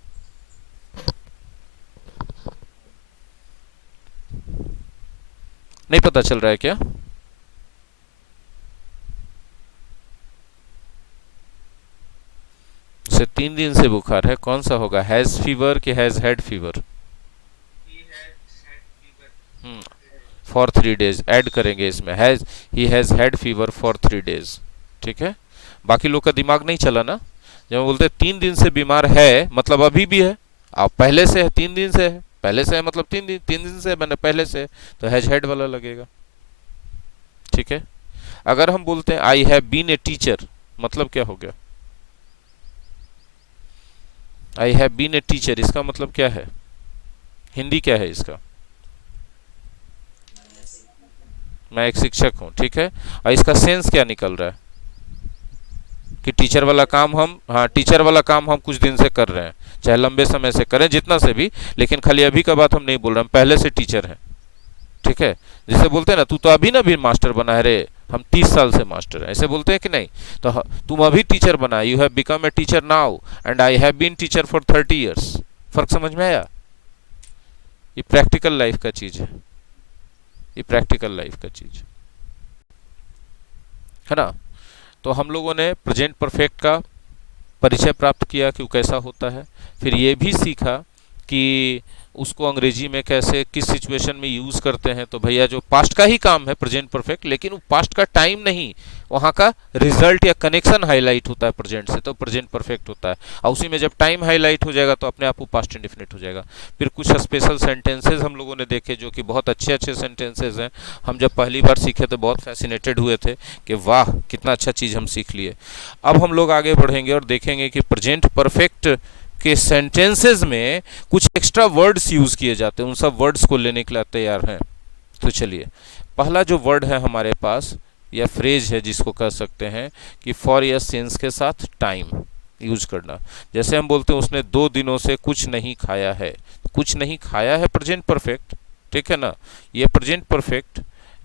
नहीं पता चल रहा है क्या? उसे 3 दिन से बुखार है, कौन सा होगा, हैज फीवर कि has had fever? For 3 days add करेंगे इसमें, has, he has had fever for 3 days, ठीक है। बाकी लोग का दिमाग नहीं चला ना, जब हम बोलते हैं 3 दिन से बीमार है मतलब अभी भी है, अब पहले से है, 3 दिन से है, पहले से है मतलब 3 दिन, 3 दिन से मैंने पहले से, तो हैज हैड वाला लगेगा, ठीक है। अगर हम बोलते हैं I have been a teacher, मतलब क्या हो गया? I have been a teacher, इसका मतलब क्या है? हिंदी क्या है इसका? मैं एक शिक्षक हूँ, ठीक है। और इसका सेंस क्या निकल रहा है कि टीचर वाला काम हम, हाँ, टीचर वाला काम हम कुछ दिन से कर रहे हैं, चाहे लंबे समय से करें, जितना से भी, लेकिन खाली अभी का बात हम नहीं बोल रहे, हम पहले से टीचर हैं, ठीक है। जैसे बोलते हैं ना, तू तो अभी ना भी मास्टर बना है रे, हम 30 साल से मास्टर हैं, ऐसे बोलते हैं कि नहीं? तो तुम अभी टीचर बना, you have become a teacher now and I have been teacher for 30 years. फर्क समझ में आया? ये प्रैक्टिकल लाइफ का चीज है, ये प्रैक्टिकल लाइफ का चीज है ना। तो हम लोगों ने प्रेजेंट परफेक्ट का परिचय प्राप्त किया कि वो कैसा होता है, फिर ये भी सीखा कि उसको अंग्रेजी में कैसे किस सिचुएशन में यूज़ करते हैं। तो भैया जो पास्ट का ही काम है प्रेजेंट परफेक्ट, लेकिन वो पास्ट का टाइम नहीं, वहाँ का रिजल्ट या कनेक्शन हाईलाइट होता है प्रेजेंट से, तो प्रेजेंट परफेक्ट होता है। और उसी में जब टाइम हाईलाइट हो जाएगा तो अपने आप वो पास्ट इंडेफिनिट हो जाएगा। फिर कुछ स्पेशल सेंटेंसेज हम लोगों ने देखे जो कि बहुत अच्छे अच्छे सेंटेंसेज हैं। हम जब पहली बार सीखे तो बहुत फैसिनेटेड हुए थे कि वाह कितना अच्छा चीज़ हम सीख लिए। अब हम लोग आगे बढ़ेंगे और देखेंगे कि प्रेजेंट परफेक्ट के सेंटेंसेस में कुछ एक्स्ट्रा वर्ड्स यूज किए जाते हैं, उन सब वर्ड्स को लेने के लिए तैयार हैं। तो चलिए, पहला जो वर्ड है हमारे पास या फ्रेज है जिसको कह सकते हैं कि फॉर या सिंस के साथ टाइम यूज करना। जैसे हम बोलते हैं उसने 2 दिनों से कुछ नहीं खाया है, कुछ नहीं खाया है प्रेजेंट परफेक्ट, ठीक है ना, ये प्रेजेंट परफेक्ट,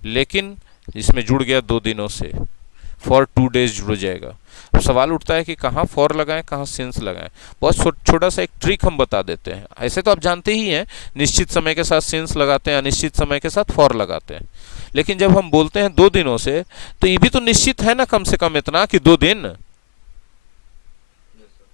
लेकिन इसमें जुड़ गया 2 दिनों से, फॉर 2 डेज जुड़ जाएगा। अब सवाल उठता है कि कहाँ फॉर लगाएं कहाँ सिंस लगाएं। बहुत छोटा सा एक ट्रिक हम बता देते हैं। ऐसे तो आप जानते ही हैं, निश्चित समय के साथ सिंस लगाते हैं, अनिश्चित समय के साथ फॉर लगाते हैं, लेकिन जब हम बोलते हैं 2 दिनों से, तो ये भी तो निश्चित है ना कम से कम इतना कि 2 दिन,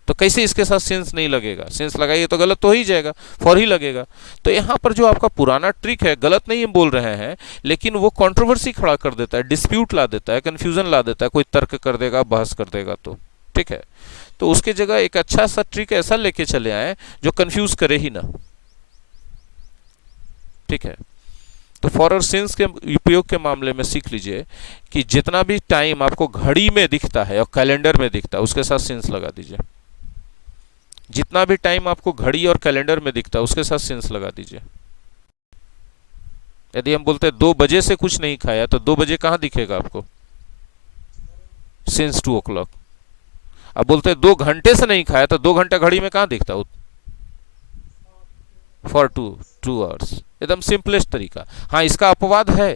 तो कैसे इसके साथ सेंस नहीं लगेगा? सेंस लगाइए तो गलत तो हो ही जाएगा, फॉर ही लगेगा। तो यहाँ पर जो आपका पुराना ट्रिक है, गलत नहीं बोल रहे हैं, लेकिन वो कंट्रोवर्सी खड़ा कर देता है, डिस्प्यूट ला देता है, कंफ्यूजन ला देता है, कोई तर्क कर देगा, बहस कर देगा, तो ठीक है। तो उसके जगह एक अच्छा सा ट्रिक ऐसा लेके चले आए जो कंफ्यूज करे ही ना, ठीक है। तो फॉर और सिंस के उपयोग के मामले में सीख लीजिए कि जितना भी टाइम आपको घड़ी में दिखता है और कैलेंडर में दिखता है उसके साथ सिंस लगा दीजिए। जितना भी टाइम आपको घड़ी और कैलेंडर में दिखता है उसके साथ सिंस लगा दीजिए। यदि हम बोलते हैं 2 बजे से कुछ नहीं खाया, तो 2 बजे कहाँ दिखेगा आपको? Since 2 o'clock। अब बोलते हैं 2 घंटे से नहीं खाया, तो 2 घंटा घड़ी में कहाँ दिखता? फॉर 2 आवर्स, एकदम सिंपलेस्ट तरीका। हाँ, इसका अपवाद है,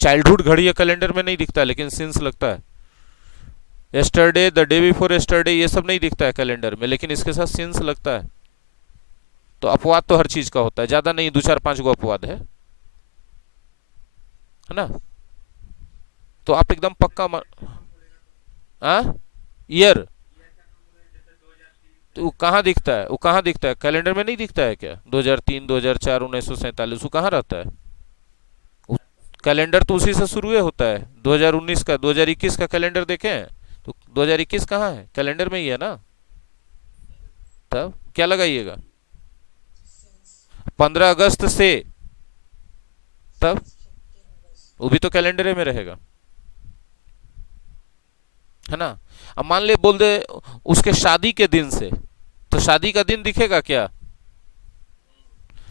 चाइल्डहुड घड़ी या कैलेंडर में नहीं दिखता लेकिन सिंस लगता है। Yesterday, the day before yesterday, ये सब नहीं दिखता है कैलेंडर में, लेकिन इसके साथ सिंस लगता है। तो अपवाद तो हर चीज का होता है, ज्यादा नहीं, 2 4 5 गो अपवाद है ना। तो आप एकदम पक्का ईयर, तो वो कहाँ दिखता है? वो कहाँ दिखता है? कैलेंडर में नहीं दिखता है क्या? 2003, 2004, 1947, वो कहाँ रहता है? कैलेंडर तो उसी से शुरू होता है, 2019 का, 2021 का कैलेंडर देखें हैं? तो 2021 कहाँ है? कैलेंडर में ही है ना। तब क्या लगाइएगा? 15 अगस्त से, तब वो भी तो कैलेंडर में रहेगा, है ना। अब मान ले बोल दे उसके शादी के दिन से, तो शादी का दिन दिखेगा क्या?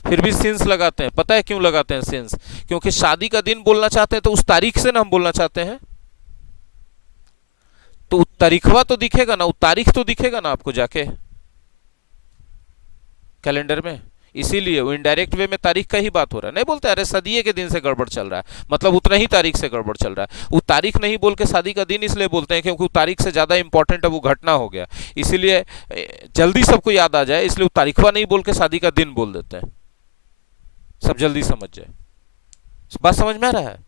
फिर भी सिंस लगाते हैं। पता है क्यों लगाते हैं सिंस? क्योंकि शादी का दिन बोलना चाहते हैं तो उस तारीख से ना हम बोलना चाहते हैं, तो तारीखवा तो दिखेगा ना, वो तारीख तो दिखेगा ना आपको जाके कैलेंडर में। इसीलिए वो इनडायरेक्ट वे में तारीख का ही बात हो रहा है। नहीं बोलते अरे सदिये के दिन से गड़बड़ चल रहा है, मतलब उतना ही तारीख से गड़बड़ चल रहा है। वो तारीख नहीं बोल के शादी का दिन इसलिए बोलते हैं क्योंकि वो तारीख से ज्यादा इंपॉर्टेंट है, वो घटना हो गया, इसीलिए जल्दी सबको याद आ जाए, इसलिए वो तारीखवा नहीं बोल के शादी का दिन बोल देते हैं, सब जल्दी समझ जाए। बात समझ में आ रहा है?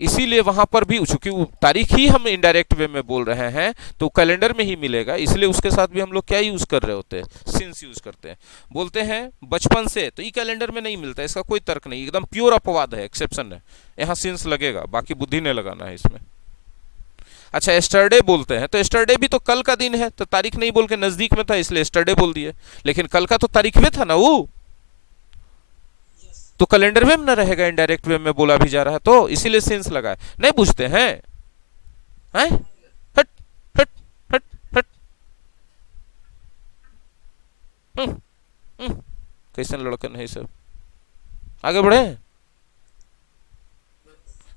इसीलिए वहां पर भी, चूंकि वो तारीख ही हम इनडायरेक्ट वे में बोल रहे हैं, तो कैलेंडर में ही मिलेगा, इसलिए उसके साथ भी हम लोग क्या यूज कर रहे होते हैं? सिंस यूज करते हैं। बोलते हैं बचपन से, तो ये कैलेंडर में नहीं मिलता, इसका कोई तर्क नहीं, एकदम प्योर अपवाद है, एक्सेप्शन है, यहाँ सिंस लगेगा, बाकी बुद्धि ने लगाना है इसमें। अच्छा, एस्टरडे बोलते हैं, तो एस्टरडे भी तो कल का दिन है, तो तारीख नहीं बोल के नजदीक में था इसलिए एस्टरडे बोल दिए, लेकिन कल का तो तारीख में था ना वो, तो कैलेंडर में ना रहेगा, इनडायरेक्ट वे में बोला भी जा रहा है, तो इसीलिए सेंस लगा है। नहीं पूछते हैं? हैं? हट हट हट हट। हम्म, हम्म, कैसन लड़कन है सब। आगे बढ़े।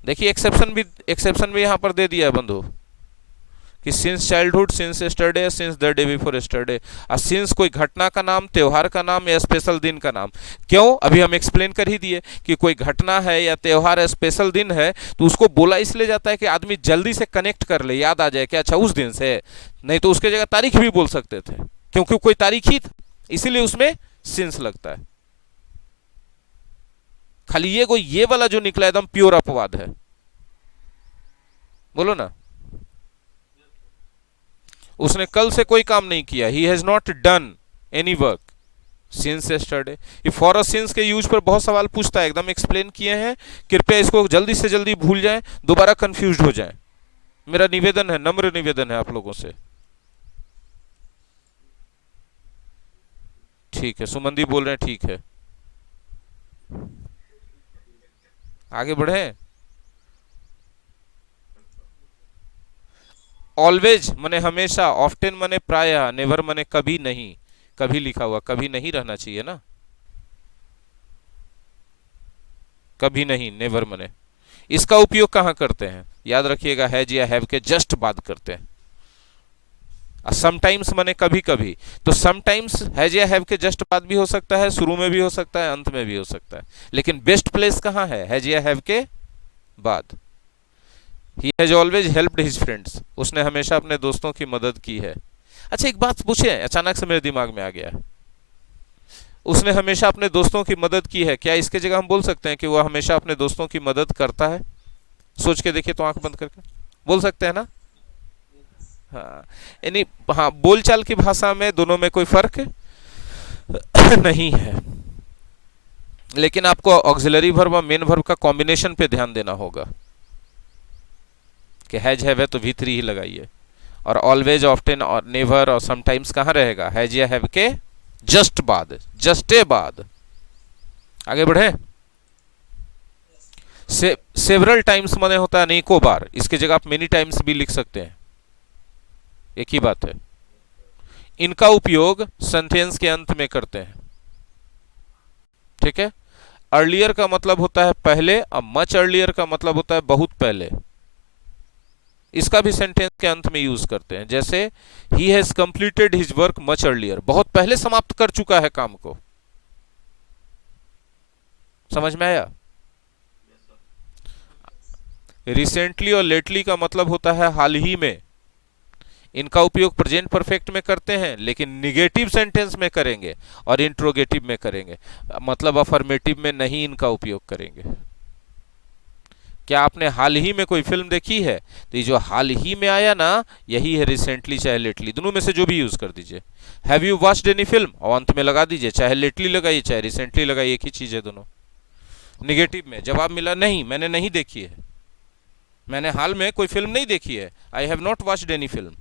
देखिए एक्सेप्शन भी यहां पर दे दिया है बंधु, कि since childhood, since yesterday, since the day before yesterday. और सिंस कोई घटना का नाम, त्योहार का नाम या स्पेशल दिन का नाम। क्यों? अभी हम एक्सप्लेन कर ही दिए कि कोई घटना है या त्योहार है, स्पेशल दिन है, तो उसको बोला इसलिए जाता है कि आदमी जल्दी से कनेक्ट कर ले, याद आ जाए कि अच्छा उस दिन से, नहीं तो उसके जगह तारीख भी बोल सकते थे, क्योंकि कोई तारीख ही था, इसीलिए उसमें सिंस लगता है। खाली ये वाला जो निकला एकदम प्योर अपवाद है। बोलो ना। उसने कल से कोई काम नहीं किया, he has not done any work since yesterday. ये फॉर अ सिंस के यूज पर बहुत सवाल पूछता है, एकदम एक्सप्लेन किए हैं, कृपया इसको जल्दी से जल्दी भूल जाएं, दोबारा कंफ्यूज हो जाएं, मेरा निवेदन है, नम्र निवेदन है आप लोगों से। ठीक है, सुमंदी बोल रहे हैं, ठीक है, आगे बढ़े। ऑलवेज मने हमेशा, ऑफ्टेन मने प्रायः, नेवर मने कभी नहीं। कभी लिखा हुआ, कभी नहीं रहना चाहिए ना, कभी नहीं, नेवर मने। इसका उपयोग कहां करते हैं? याद रखिएगा, हैज या हैव के जस्ट बाद करते हैं। समटाइम्स मने कभी कभी, तो समटाइम्स हैज या हैव के जस्ट बाद भी हो सकता है, शुरू में भी हो सकता है, अंत में भी हो सकता है, लेकिन बेस्ट प्लेस कहां है? हैज या हैव के बाद। He has always helped his friends, उसने हमेशा अपने दोस्तों की मदद की है। अच्छा एक बात पूछे, अचानक से मेरे दिमाग में आ गया, उसने हमेशा अपने दोस्तों की मदद की है, क्या इसके जगह हम बोल सकते हैं कि वह हमेशा अपने दोस्तों की मदद करता है? सोच के देखिए तो, आंख बंद करके बोल सकते हैं ना। हाँ, यानी हाँ, बोलचाल की भाषा में दोनों में कोई फर्क नहीं है, लेकिन आपको ऑक्सिलरी वर्ब और मेन वर्ब का कॉम्बिनेशन पे ध्यान देना होगा, कि हैज हैव है तो V3 ही लगाइए, और ऑलवेज, ऑफ्टेन और नेवर और समटाइम्स कहां रहेगा? हैज या हैव के जस्ट बाद, जस्टे बाद। आगे बढ़े। सेवरल टाइम्स माने होता है अनेकों बार, इसकी जगह आप मेनी टाइम्स भी लिख सकते हैं, एक ही बात है। इनका उपयोग सेंटेंस के अंत में करते हैं, ठीक है। अर्लियर का मतलब होता है पहले, और मच अर्लियर का मतलब होता है बहुत पहले। इसका भी सेंटेंस के अंत में यूज करते हैं, जैसे he has completed his work much earlier, बहुत पहले समाप्त कर चुका है काम को। समझ में आया? रिसेंटली और लेटली का मतलब होता है हाल ही में। इनका उपयोग प्रेजेंट परफेक्ट में करते हैं, लेकिन निगेटिव सेंटेंस में करेंगे और इंट्रोगेटिव में करेंगे, मतलब अफर्मेटिव में नहीं इनका उपयोग करेंगे। क्या आपने हाल ही में कोई फिल्म देखी है? तो ये जो हाल ही में आया ना, यही है रिसेंटली चाहे लेटली, दोनों में से जो भी यूज कर दीजिए। Have you watched any film, और अंत में लगा दीजिए, चाहे लेटली लगाइए चाहे रिसेंटली लगाइए, एक ही चीज है दोनों। निगेटिव में जवाब मिला नहीं, मैंने नहीं देखी है, मैंने हाल में कोई फिल्म नहीं देखी है, I have not watched any film,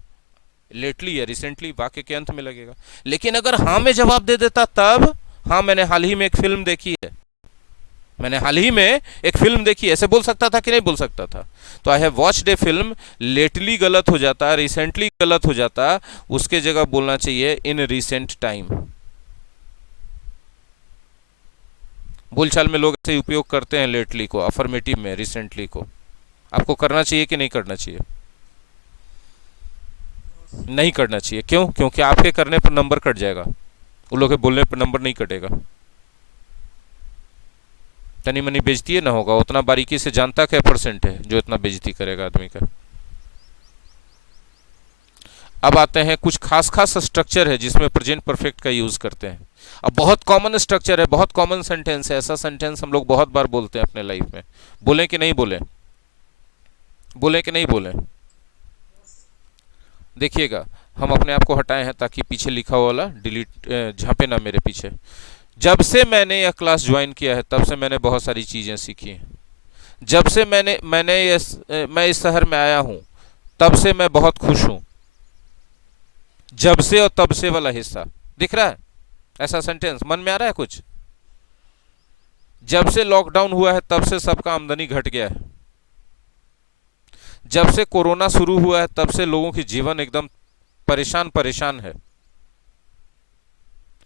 lately या रिसेंटली वाक्य के अंत में लगेगा। लेकिन अगर हाँ में जवाब दे देता तब, हाँ मैंने हाल ही में एक फिल्म देखी है, मैंने हाल ही में एक फिल्म देखी, ऐसे बोल सकता था कि नहीं बोल सकता था? तो I have watched A film, lately गलत हो जाता, रिसेंटली गलत हो जाता, उसके जगह बोलना चाहिए इन रिसेंट टाइम। बोलचाल में लोग ऐसे उपयोग करते हैं लेटली को अफर्मेटिव में, रिसेंटली को। आपको करना चाहिए कि नहीं करना चाहिए? नहीं करना चाहिए। क्यों? क्योंकि आपके करने पर नंबर कट जाएगा, उन लोगों के बोलने पर नंबर नहीं कटेगा। तनी मनी बेइज्जती ना होगा, उतना बारीकी से जानता क्या परसेंट है जो इतना बेइज्जती करेगा आदमी का। अब आते हैं कुछ खास खास स्ट्रक्चर है जिसमें प्रेजेंट परफेक्ट का यूज करते हैं। अब बहुत कॉमन स्ट्रक्चर है, बहुत कॉमन सेंटेंस है, ऐसा सेंटेंस हम लोग बहुत बार बोलते हैं अपने लाइफ में। बोले कि नहीं बोले? बोले कि नहीं बोले? देखिएगा, हम अपने आप को हटाए हैं ताकि पीछे लिखा हुआ वाला डिलीट झांपे ना मेरे पीछे। जब से मैंने यह क्लास ज्वाइन किया है तब से मैंने बहुत सारी चीजें सीखी हैं। जब से मैं इस शहर में आया हूं तब से मैं बहुत खुश हूं। जब से और तब से वाला हिस्सा दिख रहा है? ऐसा सेंटेंस मन में आ रहा है कुछ? जब से लॉकडाउन हुआ है तब से सबका आमदनी घट गया है। जब से कोरोना शुरू हुआ है तब से लोगों की जीवन एकदम परेशान परेशान है।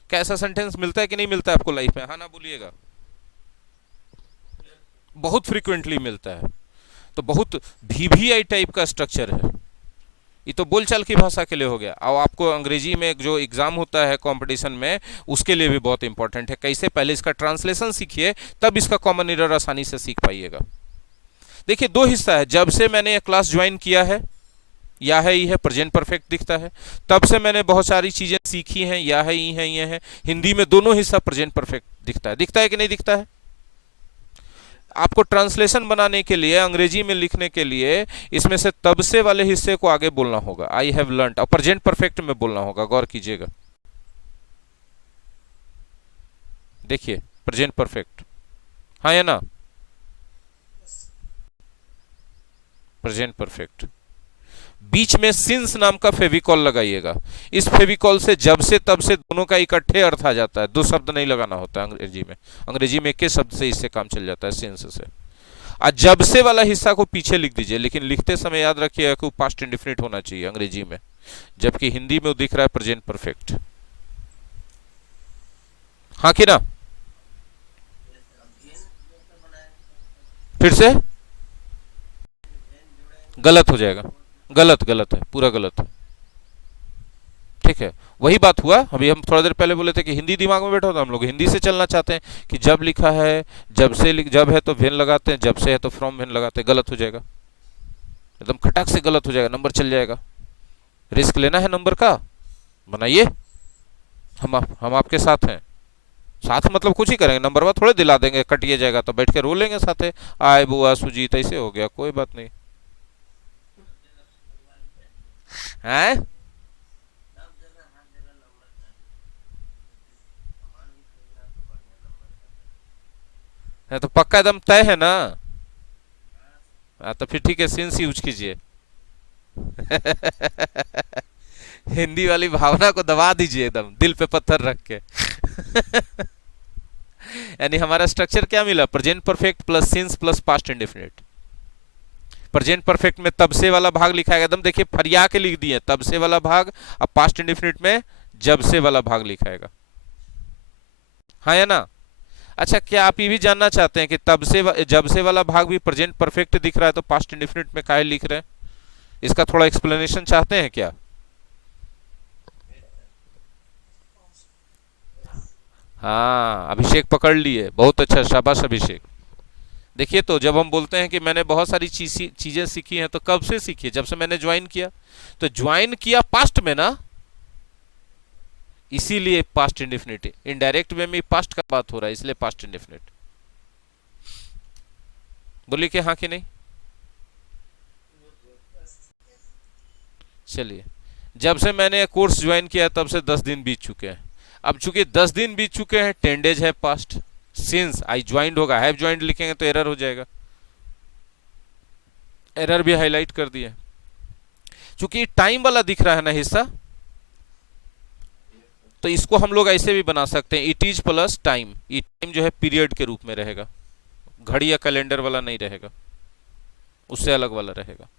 क्या ऐसा सेंटेंस मिलता है कि नहीं मिलता है आपको लाइफ में? हाँ ना बोलिएगा। बहुत फ्रीक्वेंटली मिलता है। तो बहुत VVI टाइप का स्ट्रक्चर है। ये तो बोलचाल की भाषा के लिए हो गया। और आपको अंग्रेजी में जो एग्जाम होता है कंपटीशन में, उसके लिए भी बहुत इंपॉर्टेंट है। कैसे? पहले इसका ट्रांसलेशन सीखिए, तब इसका कॉमन एरर आसानी से सीख पाइएगा। देखिए, दो हिस्सा है। जब से मैंने ये क्लास ज्वाइन किया है, या है ये है, प्रेजेंट परफेक्ट दिखता है। तब से मैंने बहुत सारी चीजें सीखी हैं, या है ये है। हिंदी में दोनों हिस्सा प्रेजेंट परफेक्ट दिखता है। दिखता है कि नहीं दिखता है? आपको ट्रांसलेशन बनाने के लिए, अंग्रेजी में लिखने के लिए, इसमें से तब से वाले हिस्से को आगे बोलना होगा, आई हैव लर्नड, और प्रेजेंट परफेक्ट में बोलना होगा। गौर कीजिएगा। देखिए, प्रेजेंट परफेक्ट, हाँ या ना? Present perfect. बीच में सिंस नाम का फेविकॉल लगाइएगा। इस फेविकॉल से जब से तब से दोनों का इकट्ठे अर्थ आ जाता है। दो शब्द नहीं लगाना होता है अंग्रेजी में। अंग्रेजी में एक के शब्द से इससे काम चल जाता है, सिंस से। और जब से वाला हिस्सा को पीछे लिख दीजिए, लेकिन लिखते समय याद रखिएगा कि पास्ट इंडेफिनिट होना चाहिए अंग्रेजी में, जबकि हिंदी में वो दिख रहा है प्रेजेंट परफेक्ट। हाँ कि ना? फिर से गलत हो जाएगा। गलत है, पूरा गलत है। ठीक है, वही बात हुआ। अभी हम थोड़ा देर पहले बोले थे कि हिंदी दिमाग में बैठा होता, हम लोग हिंदी से चलना चाहते हैं कि जब लिखा है, जब है तो वेन लगाते हैं, जब से है तो फ्रॉम वेन लगाते हैं। गलत हो जाएगा, एकदम खटाक से गलत हो जाएगा, नंबर चल जाएगा। रिस्क लेना है नंबर का, बनाइए। हम आपके साथ हैं। साथ मतलब कुछ ही करेंगे, नंबर थोड़े दिला देंगे, कटिए जाएगा तो बैठ के रो लेंगे साथे, आए बुआ सुजीत, ऐसे हो गया, कोई बात नहीं है। तो पक्का एकदम तय है ना? तो फिर ठीक है, सिंस यूज कीजिए। हिंदी वाली भावना को दबा दीजिए एकदम दिल पे पत्थर रख के। यानी हमारा स्ट्रक्चर क्या मिला? Present perfect plus since plus past indefinite. Present perfect में तब से वाला भाग लिखा है, एकदम देखिए फरिया के लिख दिए तब से वाला भाग। अब पास्ट इंडेफिनिट में जब से वाला भाग लिखाएगा, हाँ या ना? अच्छा, क्या आप ये भी जानना चाहते हैं कि जब से वाला भाग भी प्रेजेंट परफेक्ट दिख रहा है तो पास्ट इंडेफिनिट में काहे लिख रहे हैं? इसका थोड़ा एक्सप्लेनेशन चाहते हैं क्या? हाँ, अभिषेक पकड़ लिए, बहुत अच्छा, शाबाश अभिषेक। देखिए, तो जब हम बोलते हैं कि मैंने बहुत सारी चीजें सीखी हैं, तो कब से सीखी है? जब से मैंने ज्वाइन किया। तो ज्वाइन किया पास्ट में ना, इसीलिए पास्ट इंडेफिनिट। इनडायरेक्ट वे में पास्ट का बात हो रहा है, इसलिए पास्ट इंडेफिनिट। बोलिए कि हाँ कि नहीं। चलिए, जब से मैंने कोर्स ज्वाइन किया तब से 10 दिन बीत चुके हैं। अब चूंकि 10 दिन बीत चुके हैं, 10 डेज है पास्ट। सिंस आई ज्वाइंड होगा, हैव ज्वाइंड लिखेंगे तो एरर हो जाएगा, एरर भी हाईलाइट कर दिए। चूंकि टाइम वाला दिख रहा है ना हिस्सा, तो इसको हम लोग ऐसे भी बना सकते हैं, इट इज प्लस टाइम। ये टाइम जो है पीरियड के रूप में रहेगा, घड़ी या कैलेंडर वाला नहीं रहेगा, उससे अलग वाला रहेगा।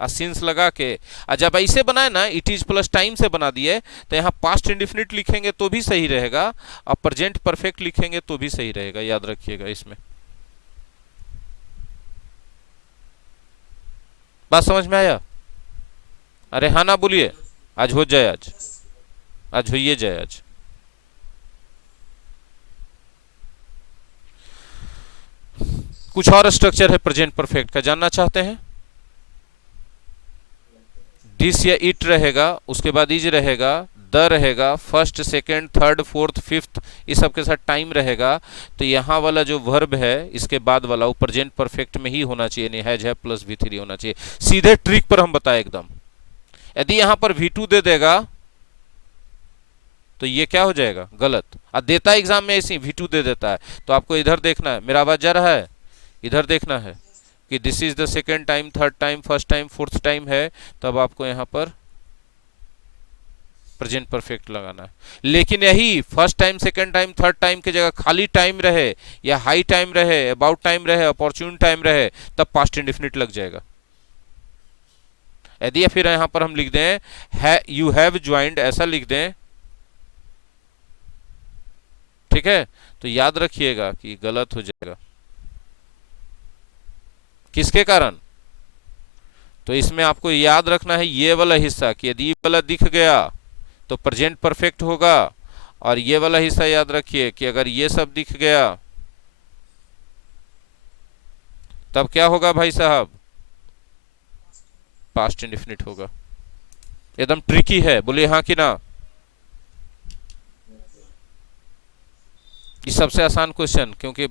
सिंस लगा के, जब ऐसे बनाए ना, इट इज प्लस टाइम से बना दिए, तो यहाँ पास्ट इंडिफिनिट लिखेंगे तो भी सही रहेगा, और प्रेजेंट परफेक्ट लिखेंगे तो भी सही रहेगा, याद रखिएगा इसमें। बात समझ में आया? अरे हाँ ना बोलिए, आज हो जाए, आज आज होइए जाए आज। कुछ और स्ट्रक्चर है प्रेजेंट परफेक्ट का, जानना चाहते हैं? दिस या इट रहेगा, उसके बाद इज रहेगा, द रहेगा, first second third fourth fifth, इस सब के साथ टाइम रहेगा। तो यहाँ वाला जो वर्ब है इसके बाद वाला, वो प्रेजेंट परफेक्ट में ही होना चाहिए, नहीं हैज है प्लस V3 होना चाहिए। सीधे ट्रिक पर हम बताए एकदम। यदि यहाँ पर V2 दे देगा तो ये क्या हो जाएगा? गलत। अब देता है एग्जाम में ऐसे V2 दे देता है, तो आपको इधर देखना है, मेरा आवाज जा रहा है, इधर देखना है कि this is the second time, third time, first time, fourth time है, तब आपको यहाँ पर प्रेजेंट परफेक्ट लगाना है। लेकिन यही first time, second time, third time की जगह खाली टाइम रहे, या हाई टाइम रहे, अबाउट टाइम रहे, अपॉर्चुन टाइम रहे, तब पास्ट इंडेफिनिट लग जाएगा। यदि फिर यहां पर हम लिख दें यू हैव ज्वाइंड, ऐसा लिख दें, ठीक है, तो याद रखिएगा कि गलत हो जाएगा। किसके कारण? तो इसमें आपको याद रखना है ये वाला हिस्सा, कि यदि ये वाला दिख गया तो प्रेजेंट परफेक्ट होगा, और ये वाला हिस्सा याद रखिए कि अगर ये सब दिख गया तब क्या होगा भाई साहब? पास्ट इंडेफिनिट होगा। एकदम ट्रिकी है, बोलिए हाँ कि ना। ये सबसे आसान क्वेश्चन, क्योंकि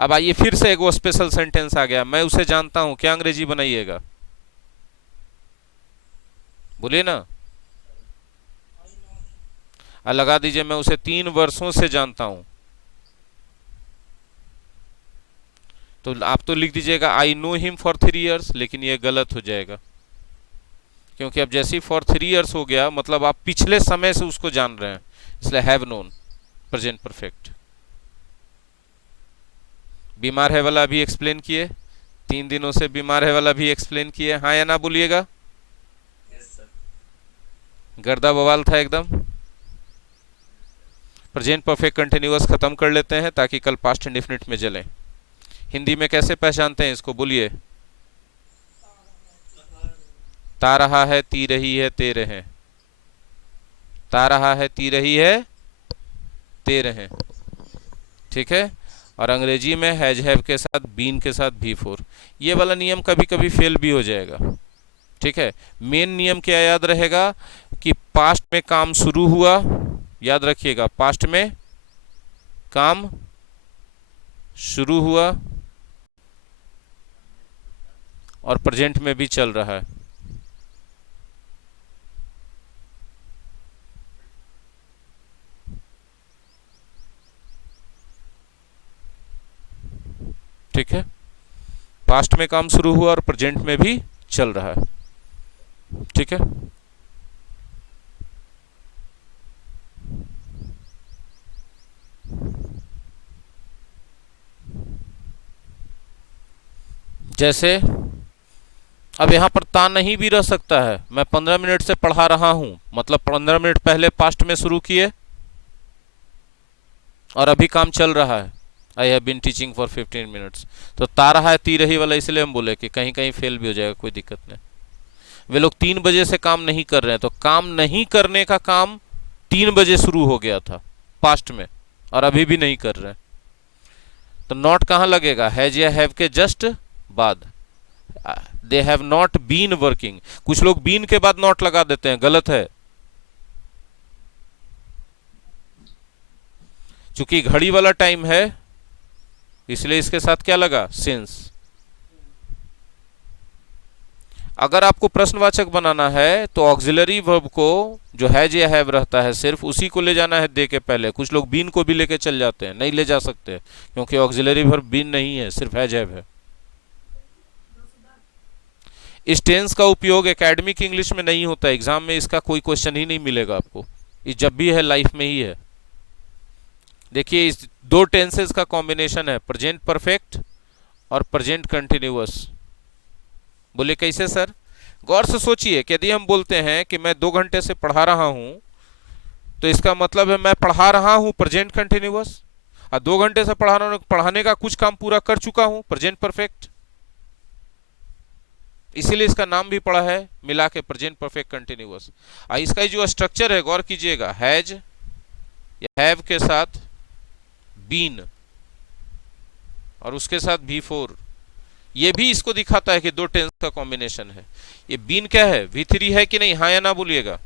अब आइए फिर से एक वो स्पेशल सेंटेंस आ गया, मैं उसे जानता हूं, क्या अंग्रेजी बनाइएगा? बोलिए ना। लगा दीजिए, मैं उसे 3 वर्षों से जानता हूं, तो आप तो लिख दीजिएगा I know him for 3 years, लेकिन ये गलत हो जाएगा, क्योंकि अब जैसे ही फॉर 3 years हो गया मतलब आप पिछले समय से उसको जान रहे हैं, इसलिए हैव नोन प्रेजेंट परफेक्ट। बीमार है वाला भी एक्सप्लेन किए, 3 दिनों से बीमार है वाला भी एक्सप्लेन किए, हाँ या ना बोलिएगा। गर्दा बवाल था एकदम। प्रेजेंट परफेक्ट कंटिन्यूअस खत्म कर लेते हैं ताकि कल पास्ट इंडेफिनिट में चलें। हिंदी में कैसे पहचानते हैं इसको, बोलिए। ता रहा है, ती रही है, ते रहे। ता रहा है, ती रही है, ते रहे, ठीक है। और अंग्रेजी में हैज हैव के साथ बीन के साथ V4। ये वाला नियम कभी कभी फेल भी हो जाएगा, ठीक है। मेन नियम क्या याद रहेगा कि पास्ट में काम शुरू हुआ, याद रखिएगा, पास्ट में काम शुरू हुआ और प्रेजेंट में भी चल रहा है। ठीक है, पास्ट में काम शुरू हुआ और प्रेजेंट में भी चल रहा है, ठीक है। जैसे अब यहां पर ता नहीं भी रह सकता है, मैं 15 मिनट से पढ़ा रहा हूं, मतलब 15 मिनट पहले पास्ट में शुरू किए और अभी काम चल रहा है, I have been teaching for 15 minutes. तो ता रहा है, ती रही वाला इसलिए हम बोले कि कहीं कहीं फेल भी हो जाएगा, कोई दिक्कत नहीं। वे लोग 3 बजे से काम नहीं कर रहे हैं, तो काम नहीं करने का काम 3 बजे शुरू हो गया था पास्ट में, और अभी भी नहीं कर रहे हैं। तो नॉट कहां लगेगा? हैज या हैव के जस्ट बाद। They have not been working. कुछ लोग बीन के बाद नॉट लगा देते हैं, गलत है। चूंकि घड़ी वाला टाइम है इसलिए इसके साथ क्या लगा? सिंस। अगर आपको प्रश्नवाचक बनाना है तो ऑक्सिलरी वर्ब को जो हैज या हैव रहता है सिर्फ उसी को ले जाना है दे के पहले। कुछ लोग बीन को भी लेके चल जाते हैं, नहीं ले जा सकते क्योंकि ऑक्सिलरी वर्ब बीन नहीं है, सिर्फ हैज हैव है। इस टेंस का उपयोग एकेडमिक इंग्लिश में नहीं होता, एग्जाम में इसका कोई क्वेश्चन ही नहीं मिलेगा आपको। ये जब भी है लाइफ में ही है। देखिए इस दो टेंसेस का कॉम्बिनेशन है, प्रेजेंट परफेक्ट और प्रेजेंट कंटिन्यूअस। बोले कैसे सर? गौर से सोचिए कि यदि हम बोलते हैं कि मैं 2 घंटे से पढ़ा रहा हूं, तो इसका मतलब है मैं पढ़ा रहा हूं प्रेजेंट कंटिन्यूअस, और 2 घंटे से पढ़ा रहा हूं, पढ़ाने का कुछ काम पूरा कर चुका हूं प्रेजेंट परफेक्ट। इसीलिए इसका नाम भी पड़ा है मिला के प्रेजेंट परफेक्ट कंटिन्यूअस। इसका जो स्ट्रक्चर है गौर कीजिएगा, हैज या हैव के साथ बीन और उसके साथ बिफोर। ये भी इसको दिखाता है कि दो टेंस का कॉम्बिनेशन है। ये बीन क्या है? V3 है कि नहीं? हाँ या ना बोलिएगा।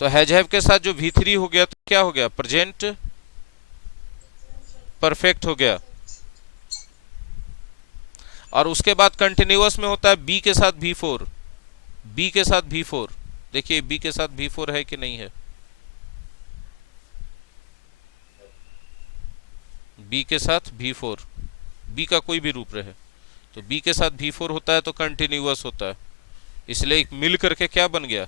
तो हैज हैव के साथ जो V3 हो गया तो क्या हो गया? प्रेजेंट परफेक्ट हो गया। और उसके बाद कंटिन्यूअस में होता है बी के साथ V4। बी के साथ V4, देखिए बी के साथ V4 है कि नहीं है? बी के साथ V4, बी का कोई भी रूप रहे तो बी के साथ V4 होता है तो कंटिन्यूअस होता है, इसलिए मिल करके क्या बन गया?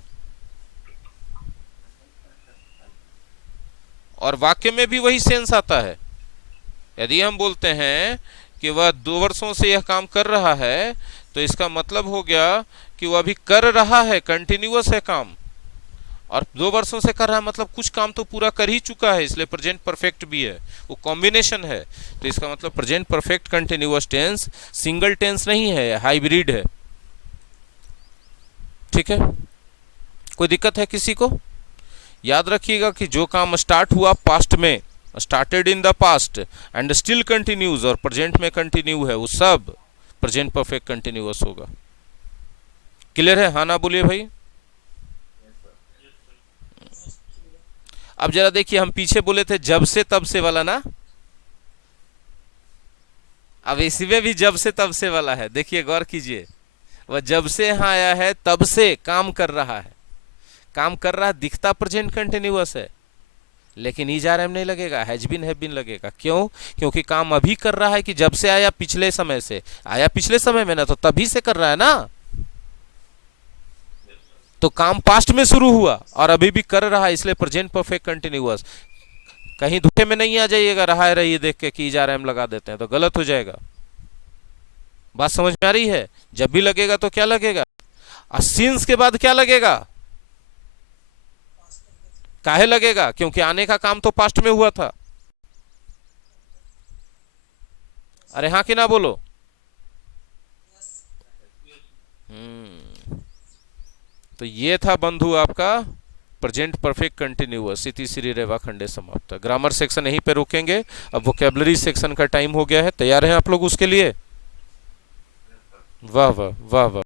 और वाक्य में भी वही सेंस आता है। यदि हम बोलते हैं कि वह 2 वर्षों से यह काम कर रहा है, तो इसका मतलब हो गया कि वह अभी कर रहा है, कंटिन्यूअस है काम, और 2 वर्षों से कर रहा है मतलब कुछ काम तो पूरा कर ही चुका है, इसलिए प्रेजेंट परफेक्ट भी है, वो कॉम्बिनेशन है। तो इसका मतलब present perfect continuous tense single tense नहीं है, हाइब्रिड है। ठीक है, कोई दिक्कत है किसी को? याद रखिएगा कि जो काम स्टार्ट हुआ पास्ट में, started in the past and still continues, और प्रेजेंट में कंटिन्यू है, वो सब प्रेजेंट परफेक्ट कंटिन्यूअस होगा। क्लियर है? हाँ ना बोलिए भाई। अब जरा देखिए, हम पीछे बोले थे जब से तब से वाला ना, अब इसमें भी जब से तब से वाला है। देखिए गौर कीजिए, वह जब से यहाँ आया है तब से काम कर रहा है। काम कर रहा है दिखता प्रेजेंट कंटिन्यूअस है, लेकिन ईज आर एम नहीं लगेगा, हैज बीन हैव बीन लगेगा। क्यों? क्योंकि काम अभी कर रहा है कि जब से आया, पिछले समय से आया, पिछले समय में ना, तो तभी से कर रहा है ना। तो काम पास्ट में शुरू हुआ और अभी भी कर रहा है, इसलिए प्रेजेंट परफेक्ट कंटिन्यूअस। कहीं धोखे में नहीं आ जाइएगा, रहा है रहिए देख के कि ईज आर एम लगा देते हैं तो गलत हो जाएगा। बात समझ में आ रही है? जब भी लगेगा तो क्या लगेगा? सिंस के बाद क्या लगेगा? काहे लगेगा? क्योंकि आने का काम तो पास्ट में हुआ था। अरे हाँ कि ना बोलो। तो ये था बंधु आपका प्रेजेंट परफेक्ट कंटिन्यूअस। इति श्री रेवा खंडे समाप्त। ग्रामर सेक्शन यहीं पे रोकेंगे। अब वोकैबुलरी सेक्शन का टाइम हो गया है। तैयार हैं आप लोग उसके लिए? वाह वाह वाह वाह।